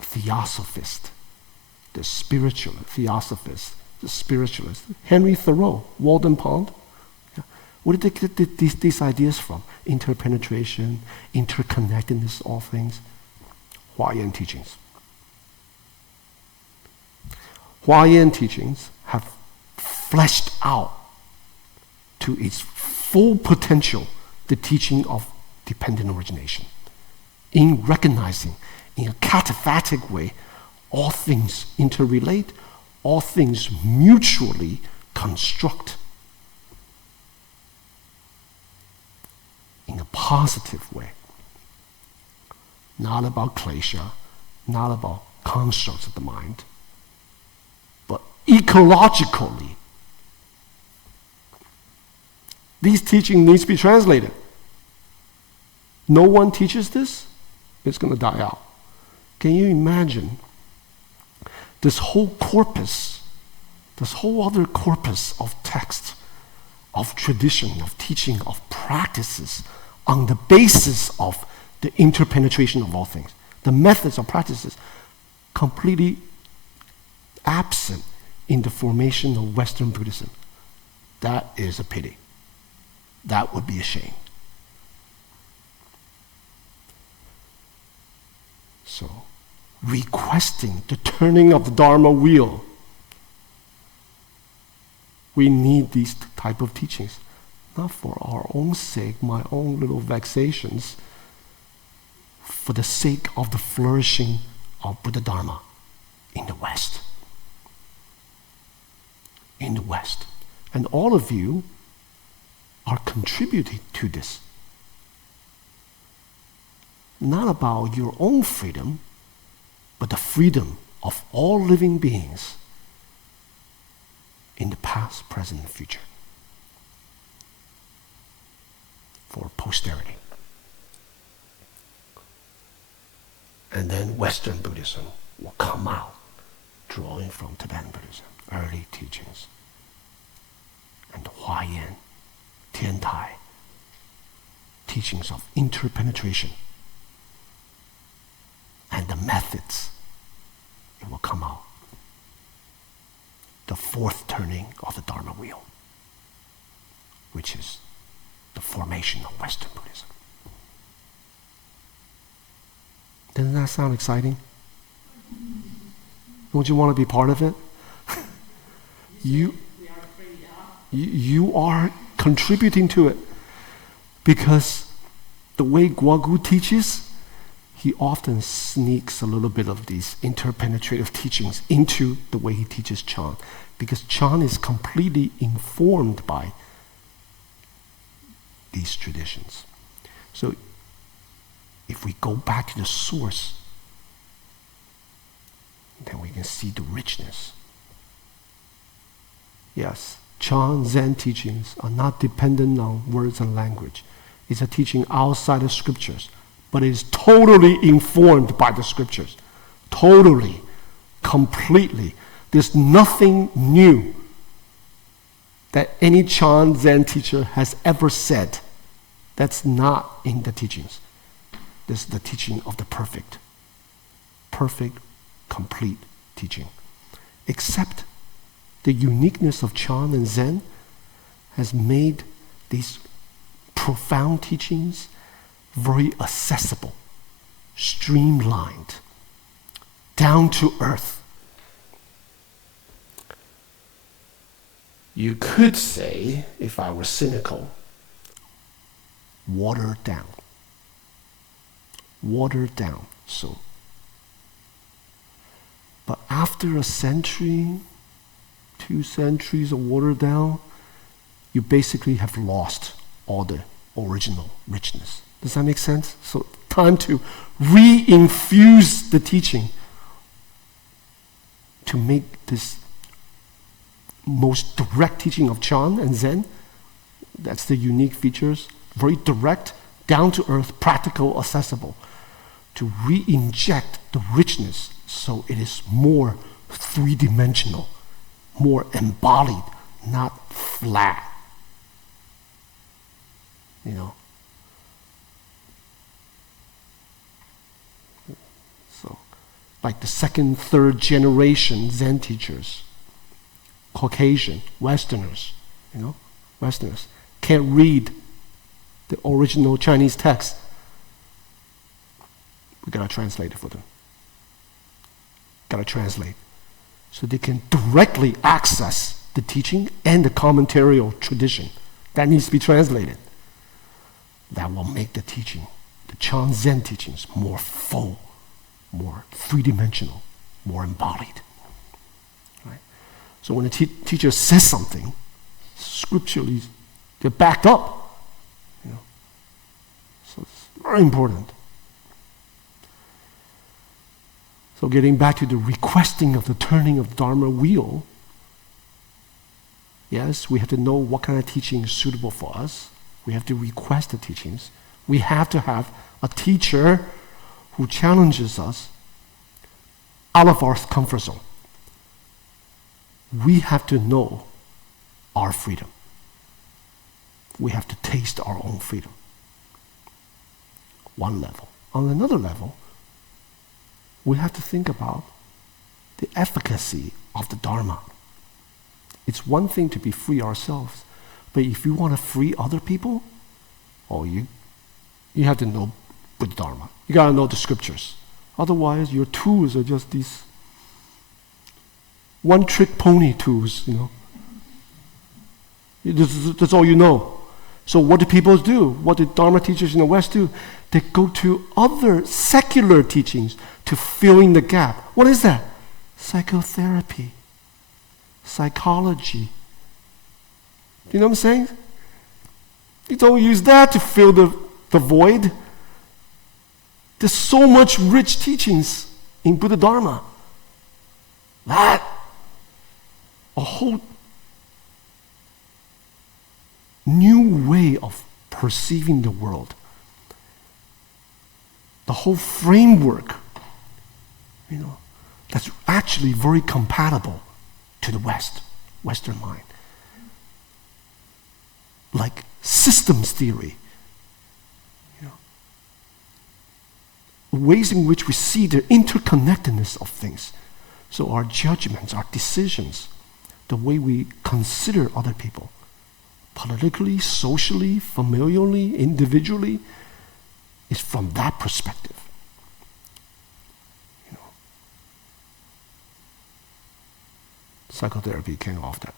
theosophist, the spiritualist, theosophist, the spiritualist, Henry Thoreau, Walden Pond. Yeah. Where did they get these ideas from? Interpenetration, interconnectedness, all things. Huayan teachings. Huayan teachings have fleshed out to its full potential the teaching of dependent origination, in recognizing in a cataphatic way all things interrelate, all things mutually construct in a positive way. Not about klesha, not about constructs of the mind, but ecologically. These teachings need to be translated. No one teaches this, it's going to die out. Can you imagine this whole corpus, this whole other corpus of text, of tradition, of teaching, of practices on the basis of the interpenetration of all things, the methods of practices completely absent in the formation of Western Buddhism? That is a pity. That would be a shame. So, requesting the turning of the Dharma wheel We need these type of teachings, not for our own sake, my own little vexations, for the sake of the flourishing of Buddha Dharma in the West. In the West. And all of you are contributing to this. Not about your own freedom, but the freedom of all living beings in the past, present, and future. For posterity. And then Western Buddhism will come out, drawing from Tibetan Buddhism, early teachings. And the Huayan, Tiantai, teachings of interpenetration. And the methods, it will come out. The fourth turning of the Dharma wheel, which is the formation of Western Buddhism. Doesn't that sound exciting? Don't you want to be part of it? You are contributing to it, because the way Guogu teaches, he often sneaks a little bit of these interpenetrative teachings into the way he teaches Chan, because Chan is completely informed by these traditions. So if we go back to the source, then we can see the richness. Yes, Chan Zen teachings are not dependent on words and language. It's a teaching outside the scriptures, but it is totally informed by the scriptures. Totally, completely. There's nothing new that any Chan Zen teacher has ever said that's not in the teachings. This is the teaching of the perfect, complete teaching. Except the uniqueness of Chan and Zen has made these profound teachings very accessible, streamlined, down to earth. You could say, if I were cynical, watered down. Watered down, so. But after a century, 2 centuries of watered down, you basically have lost all the original richness. Does that make sense? So time to re-infuse the teaching to make this most direct teaching of Chan and Zen. That's the unique features. Very direct, down-to-earth, practical, accessible. To re-inject the richness so it is more three-dimensional, more embodied, not flat. You know? So, like the second, third generation Zen teachers, Caucasian, Westerners, Westerners can't read the original Chinese text. We gotta translate it for them. Gotta translate. So they can directly access the teaching and the commentarial tradition. That needs to be translated. That will make the teaching, the Chan Zen teachings, more full, more three-dimensional, more embodied. Right? So when a teacher says something, scripturally, they're backed up. So it's very important. So getting back to the requesting of the turning of the Dharma wheel, yes, we have to know what kind of teaching is suitable for us. We have to request the teachings. We have to have a teacher who challenges us out of our comfort zone. We have to know our freedom. We have to taste our own freedom. One level. On another level, we have to think about the efficacy of the Dharma. It's one thing to be free ourselves, but if you want to free other people, you have to know Buddha Dharma. You got to know the scriptures. Otherwise, your tools are just these one-trick pony tools, That's all you know. So what do people do? What do Dharma teachers in the West do? They go to other secular teachings to fill in the gap. What is that? Psychotherapy, psychology. You know what I'm saying? You don't use that to fill the void. There's so much rich teachings in Buddha Dharma. That, a whole new way of perceiving the world. The whole framework, that's actually very compatible to the Western mind. Like systems theory, ways in which we see the interconnectedness of things. So our judgments, our decisions, the way we consider other people, politically, socially, familially, individually, is from that perspective. Psychotherapy came off that.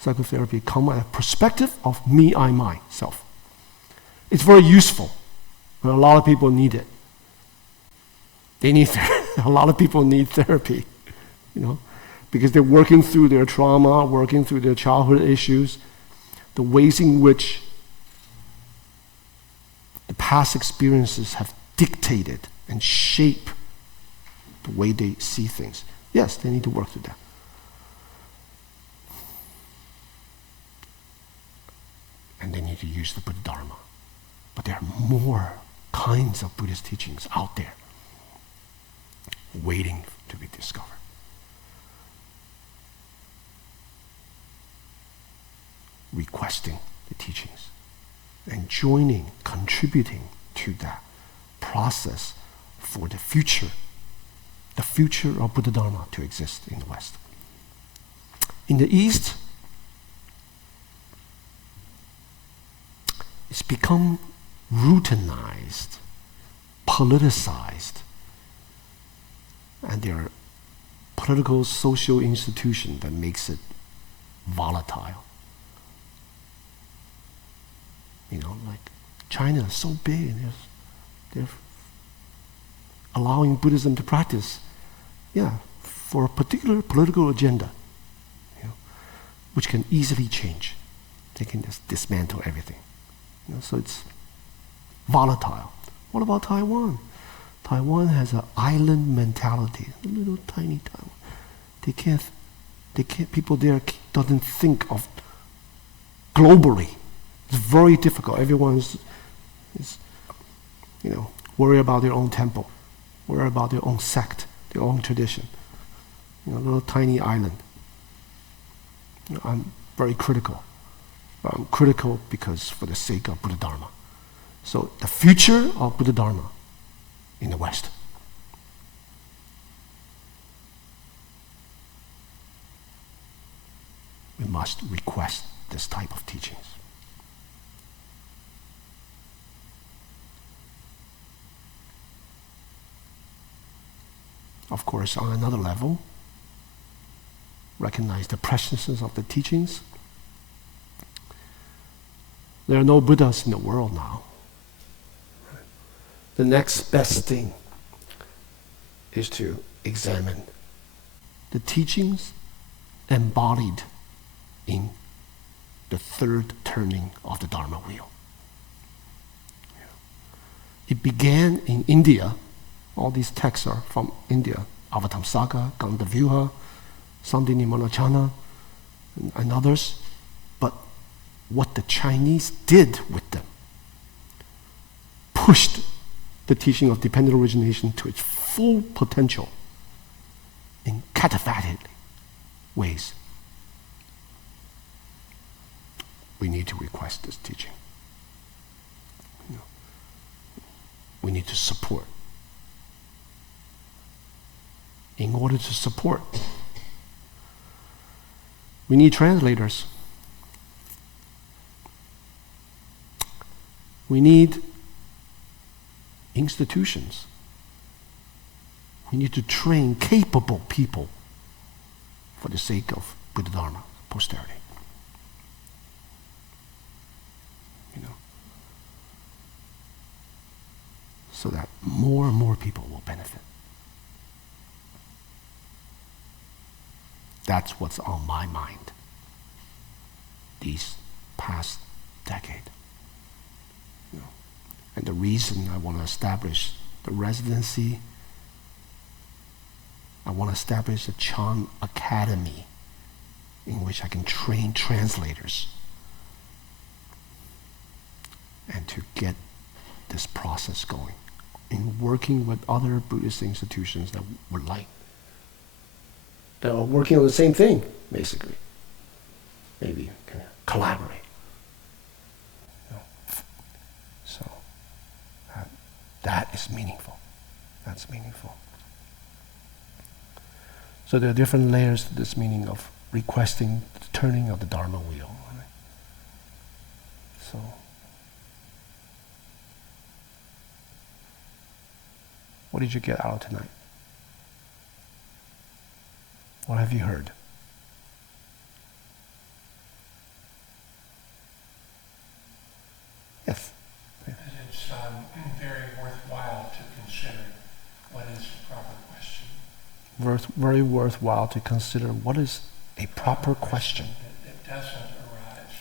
Psychotherapy comes at a perspective of me, I, myself. It's very useful, but a lot of people need it. A lot of people need therapy, because they're working through their trauma, working through their childhood issues, the ways in which the past experiences have dictated and shaped the way they see things. Yes, they need to work through that. And they need to use the Buddha Dharma. But there are more kinds of Buddhist teachings out there waiting to be discovered. Requesting the teachings and joining, contributing to that process for the future of Buddha Dharma to exist in the West. In the East, it's become routinized, politicized, and there are political, social institutions that makes it volatile. Like China is so big, and they're allowing Buddhism to practice, for a particular political agenda, which can easily change. They can just dismantle everything. So it's volatile. What about Taiwan? Taiwan has an island mentality, a little tiny Taiwan. People there doesn't think of globally. It's very difficult. Everyone is worry about their own temple, worry about their own sect, their own tradition. A little tiny island. I'm very critical. But I'm critical because for the sake of Buddha Dharma. So the future of Buddha Dharma in the West. We must request this type of teachings. Of course, on another level, recognize the preciousness of the teachings. There are no Buddhas in the world now. The next best thing is to examine the teachings embodied in the third turning of the Dharma wheel. It began in India. All these texts are from India. Avatamsaka, Gandavyuha, Sandini Manachana, and others. But what the Chinese did with them pushed the teaching of dependent origination to its full potential in cataphaltic ways. We need to request this teaching. We need to support. In order to support, we need translators. We need institutions. We need to train capable people for the sake of Buddha Dharma, posterity. so that more and more people will benefit. That's what's on my mind these past decade. And the reason I want to establish the residency, I want to establish a Chan Academy in which I can train translators and to get this process going in working with other Buddhist institutions that would like, that are working on the same thing, basically. Maybe collaborate. So that is meaningful. That's meaningful. So there are different layers to this meaning of requesting the turning of the Dharma wheel. Right? So what did you get out of tonight? What have you heard? Yes. It's very worthwhile to consider what is the proper question. Very worthwhile to consider what is a proper question. It doesn't arise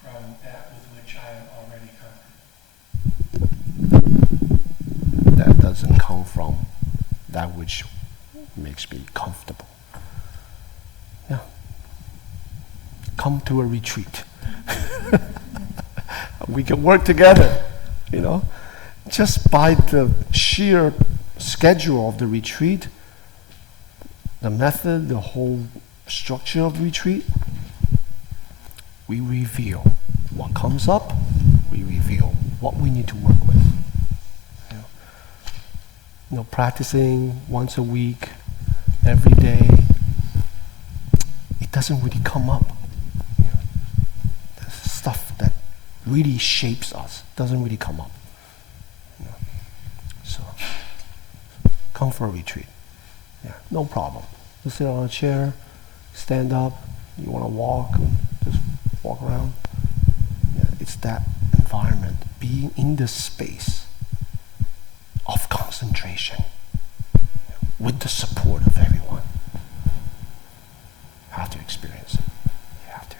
from that with which I am already comfortable. That doesn't come from that which makes me comfortable. Yeah. Come to a retreat. We can work together, Just by the sheer schedule of the retreat, the method, the whole structure of the retreat, we reveal what comes up, we reveal what we need to work with. Practicing once a week, every day, it doesn't really come up. The stuff that really shapes us doesn't really come up. So, come for a retreat. Yeah, no problem. Just sit on a chair, stand up. You want to walk, just walk around. Yeah, it's that environment, being in this space of concentration with the support of everyone. You have to experience it. You have to.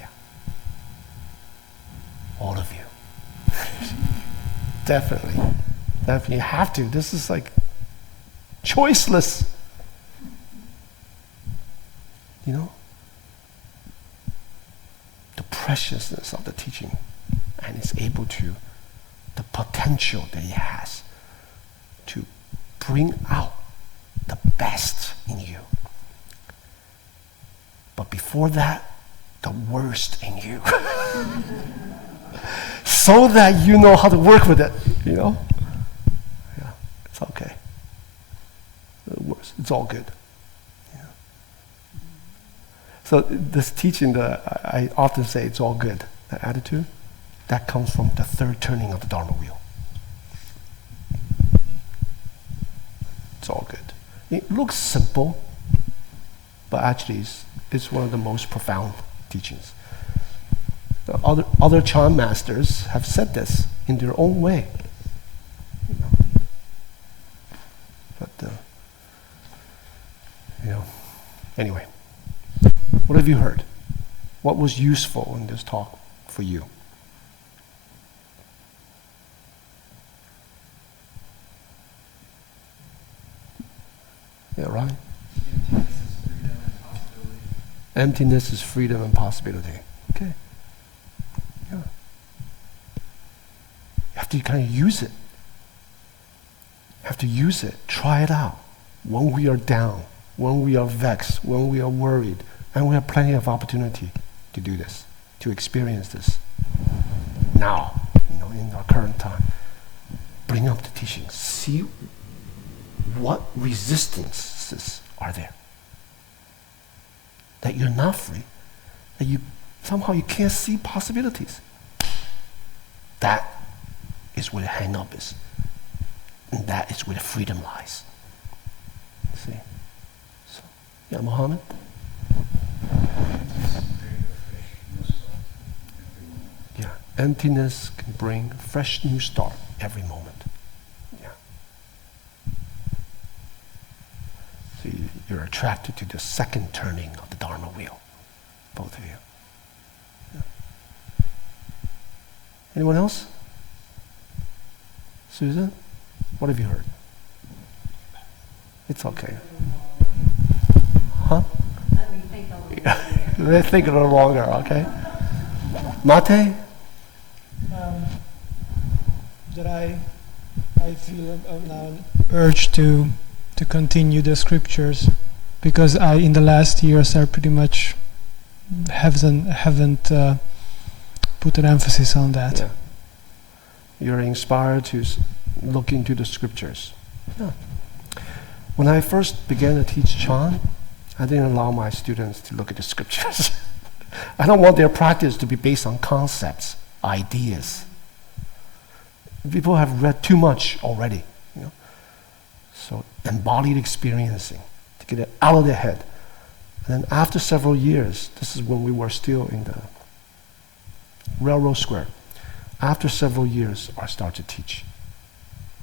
Yeah. All of you. Definitely. Definitely. You have to. This is like choiceless. The preciousness of the teaching, and it's able to, the potential that it has to bring out the best in you. But before that, the worst in you. So that you know how to work with it, Yeah, it's okay. The worst, it's all good. So this teaching, I often say it's all good, that attitude, that comes from the third turning of the Dharma wheel. It's all good. It looks simple, but actually it's one of the most profound teachings. The other Chan masters have said this in their own way. But, anyway. What have you heard? What was useful in this talk for you? Yeah, right? Emptiness is freedom and possibility. Okay. Yeah. You have to kind of use it. You have to use it. Try it out. When we are down, when we are vexed, when we are worried, and we have plenty of opportunity to do this, to experience this now, in our current time. Bring up the teachings. See what resistances are there. That you're not free, that somehow you can't see possibilities. That is where the hang-up is. And that is where the freedom lies. See? So, yeah, Mohammed? Emptiness can bring a fresh new start every moment. Yeah. So you're attracted to the second turning of the Dharma wheel, both of you. Yeah. Anyone else? Susan, what have you heard? It's okay. Huh? Let me think a little. Let's think a little longer, okay? Mate? That I feel now an urge to continue the scriptures, because in the last years I pretty much haven't put an emphasis on that. Yeah. You're inspired to look into the scriptures. Yeah. When I first began to teach Chan, I didn't allow my students to look at the scriptures. I don't want their practice to be based on concepts, ideas. People have read too much already, you know. So embodied experiencing to get it out of their head. And then after several years, this is when we were still in the railroad square. After several years, I started to teach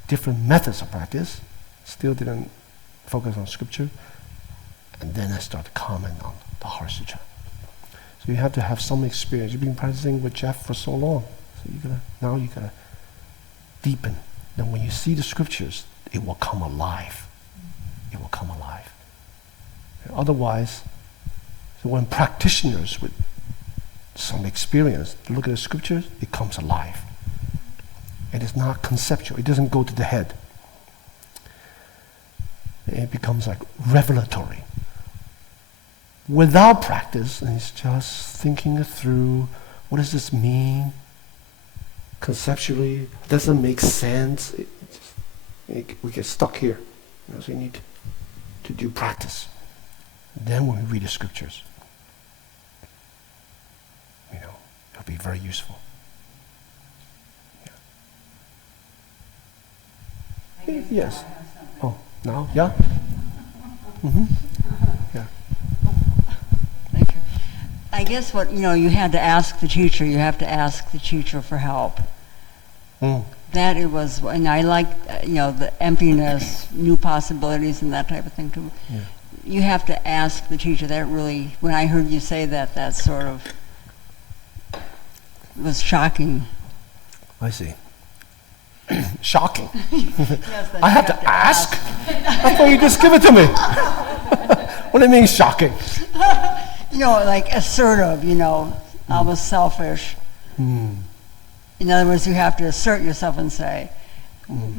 different methods of practice. Still didn't focus on scripture. And then I started to comment on the Heart Sutra. So you have to have some experience. You've been practicing with Jeff for so long. So now you gotta deepen. Then when you see the scriptures, it will come alive. It will come alive. And otherwise, so when practitioners with some experience look at the scriptures, it comes alive. It is not conceptual. It doesn't go to the head. It becomes like revelatory. Without practice, and it's just thinking it through, what does this mean? Conceptually, doesn't make sense. We get stuck here. You know, so you need to do practice. Then when we read the scriptures, you know, it'll be very useful. Yeah. Yes. Oh, now? Yeah? Mm-hmm. Yeah. Thank you. I guess what, you had to ask the teacher, you have to ask the teacher for help. That it was, and I like, the emptiness, new possibilities and that type of thing too. Yeah. You have to ask the teacher. That really, when I heard you say that, that sort of was shocking. I see. Shocking. Yes, that I you have to ask? I thought you just give it to me. What do you mean shocking? Like assertive, almost selfish. In other words, you have to assert yourself and say,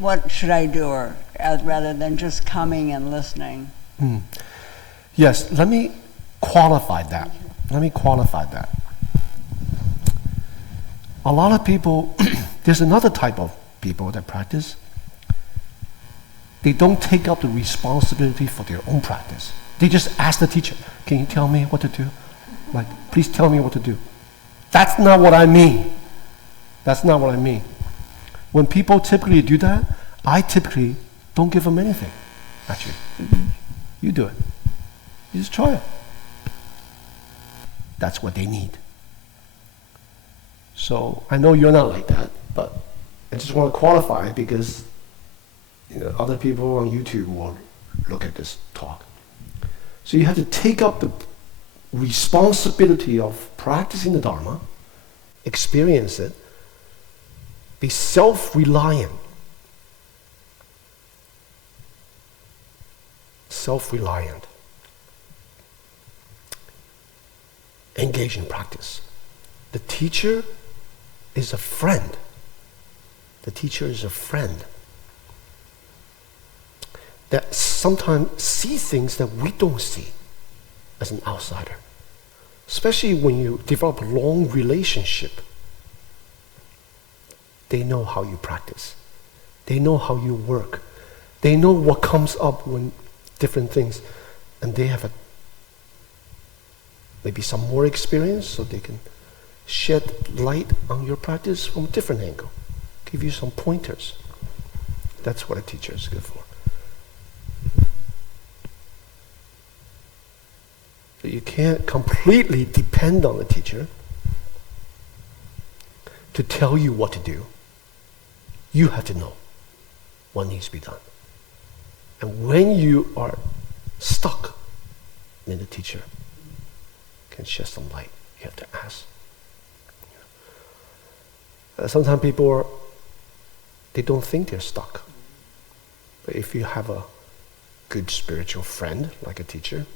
what should I do, or rather than just coming and listening. Yes, let me qualify that. A lot of people, there's another type of people that practice. They don't take up the responsibility for their own practice. They just ask the teacher, can you tell me what to do? Like, please tell me what to do. That's not what I mean. That's not what I mean. When people typically do that, I typically don't give them anything. Actually, you do it. You just try it. That's what they need. So I know you're not like that, but I just want to qualify because other people on YouTube will look at this talk. So you have to take up the responsibility of practicing the Dharma, experience it, be self-reliant. Self-reliant. Engage in practice. The teacher is a friend. The teacher is a friend that sometimes see things that we don't see as an outsider. Especially when you develop a long relationship. They know how you practice. They know how you work. They know what comes up when different things. And they have maybe some more experience, so they can shed light on your practice from a different angle. Give you some pointers. That's what a teacher is good for. So you can't completely depend on the teacher. to tell you what to do. You have to know what needs to be done. And when you are stuck, then the teacher can shed some light. You have to ask. Sometimes people, they don't think they're stuck. But if you have a good spiritual friend, like a teacher,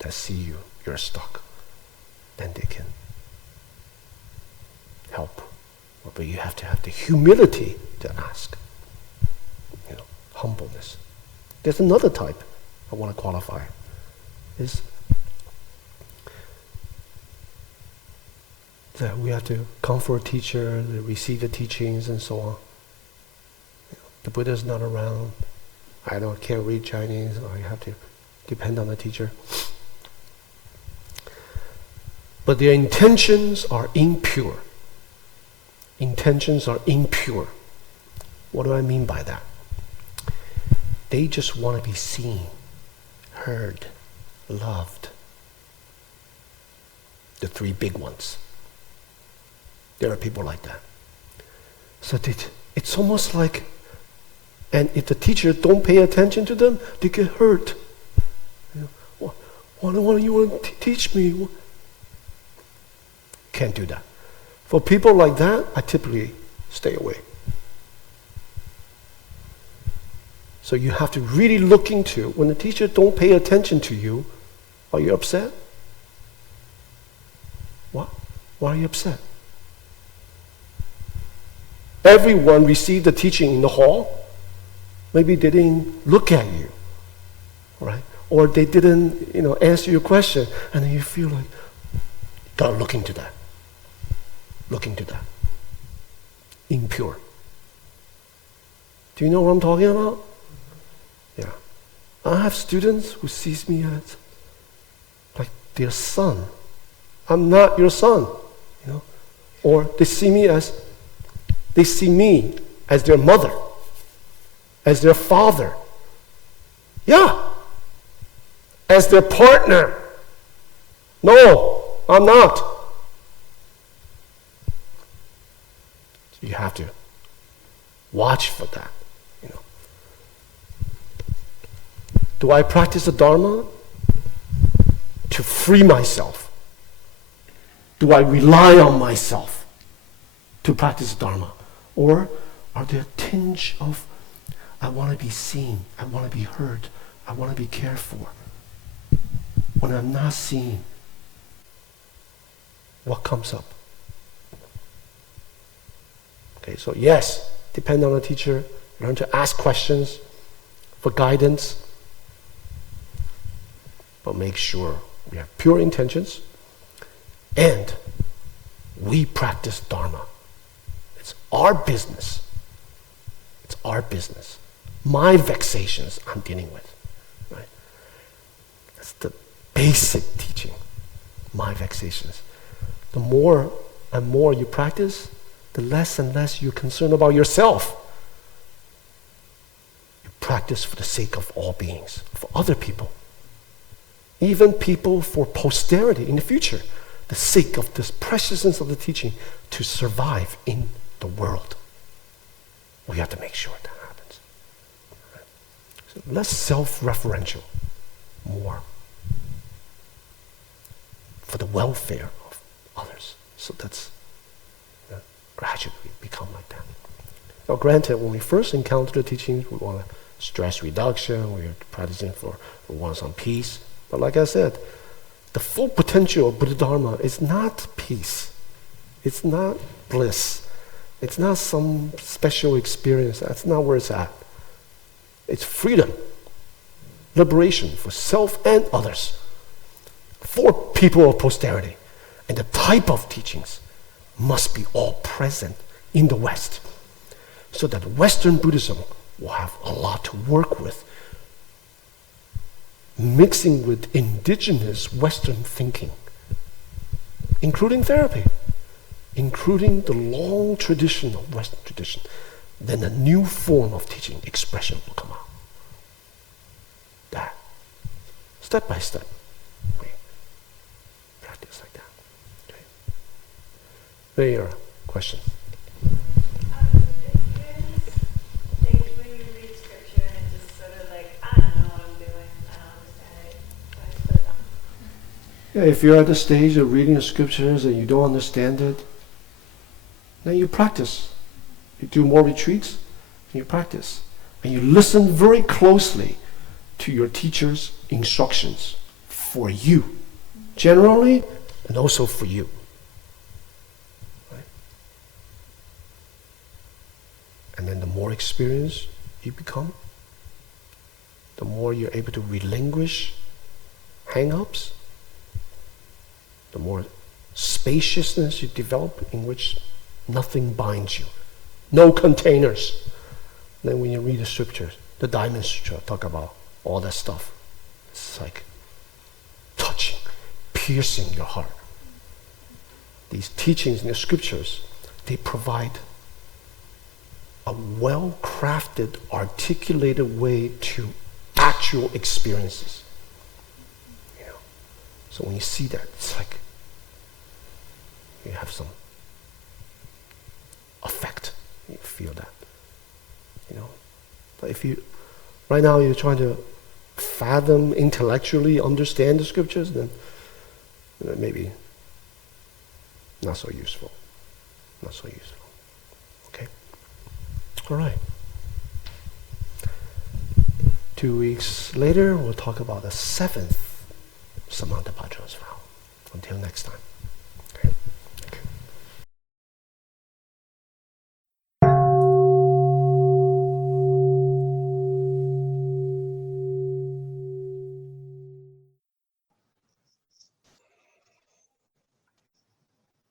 that see you're stuck, then they can help. But you have to have the humility to ask. Humbleness. There's another type I want to qualify. Is that we have to come for a teacher, to receive the teachings and so on. The Buddha's not around. I can't read Chinese. I have to depend on the teacher. But their intentions are impure. Intentions are impure. What do I mean by that? They just want to be seen, heard, loved. The three big ones. There are people like that. So it's almost like, and if the teacher don't pay attention to them, they get hurt. What do you want to teach me? Can't do that. For people like that, I typically stay away. So you have to really look into, when the teacher don't pay attention to you, are you upset? What? Why are you upset? Everyone received the teaching in the hall. Maybe they didn't look at you, right? Or they didn't, answer your question, and then you feel like, gotta look into that. Look into that. Impure. Do you know what I'm talking about? Yeah. I have students who sees me as like their son. I'm not your son, Or they see me as their mother, as their father. Yeah. As their partner. No, I'm not. So you have to watch for that. Do I practice the Dharma to free myself? Do I rely on myself to practice the Dharma? Or are there a tinge of, I want to be seen, I want to be heard, I want to be cared for? When I'm not seen, what comes up? Okay, so yes, depend on the teacher, learn to ask questions for guidance, but make sure we have pure intentions and we practice Dharma. It's our business. It's our business. My vexations I'm dealing with. Right? That's the basic teaching. My vexations. The more and more you practice, the less and less you're concerned about yourself. You practice for the sake of all beings, for other people. Even people for posterity in the future, the sake of this preciousness of the teaching to survive in the world. We have to make sure that happens. So less self-referential, more for the welfare of others. So that's gradually become like that. Now granted, when we first encounter the teachings, we want stress reduction, we're practicing we want some peace. But like I said, the full potential of Buddha Dharma is not peace. It's not bliss. It's not some special experience. That's not where it's at. It's freedom, liberation for self and others, for people of posterity. And the type of teachings must be all present in the West, so that Western Buddhism will have a lot to work with, mixing with indigenous Western thinking, including therapy, including the long tradition of Western tradition. Then a new form of teaching expression will come out. That, step by step, we practice like that. Okay. There are question. If you're in this stage where you read scripture and it's just sort of like, I don't know what I'm doing, I don't understand it, so I just put it down. Yeah, if you're at the stage of reading the scriptures and you don't understand it, then you practice. You do more retreats, and you practice. And you listen very closely to your teacher's instructions for you, generally, and also for you. Right? And then the more experienced you become, the more you're able to relinquish hang-ups, the more spaciousness you develop in which nothing binds you. No containers. Then when you read the scriptures, the Diamond Sutra talk about all that stuff. It's like touching, piercing your heart. These teachings in the scriptures, they provide a well-crafted, articulated way to actual experiences. You know? So when you see that, it's like you have some effect. You feel that. You know? But if you, right now you're trying to fathom, intellectually understand the scriptures, then maybe not so useful. Not so useful. Okay? All right. 2 weeks later, we'll talk about the 7th Samantabhadra's vow. Until next time.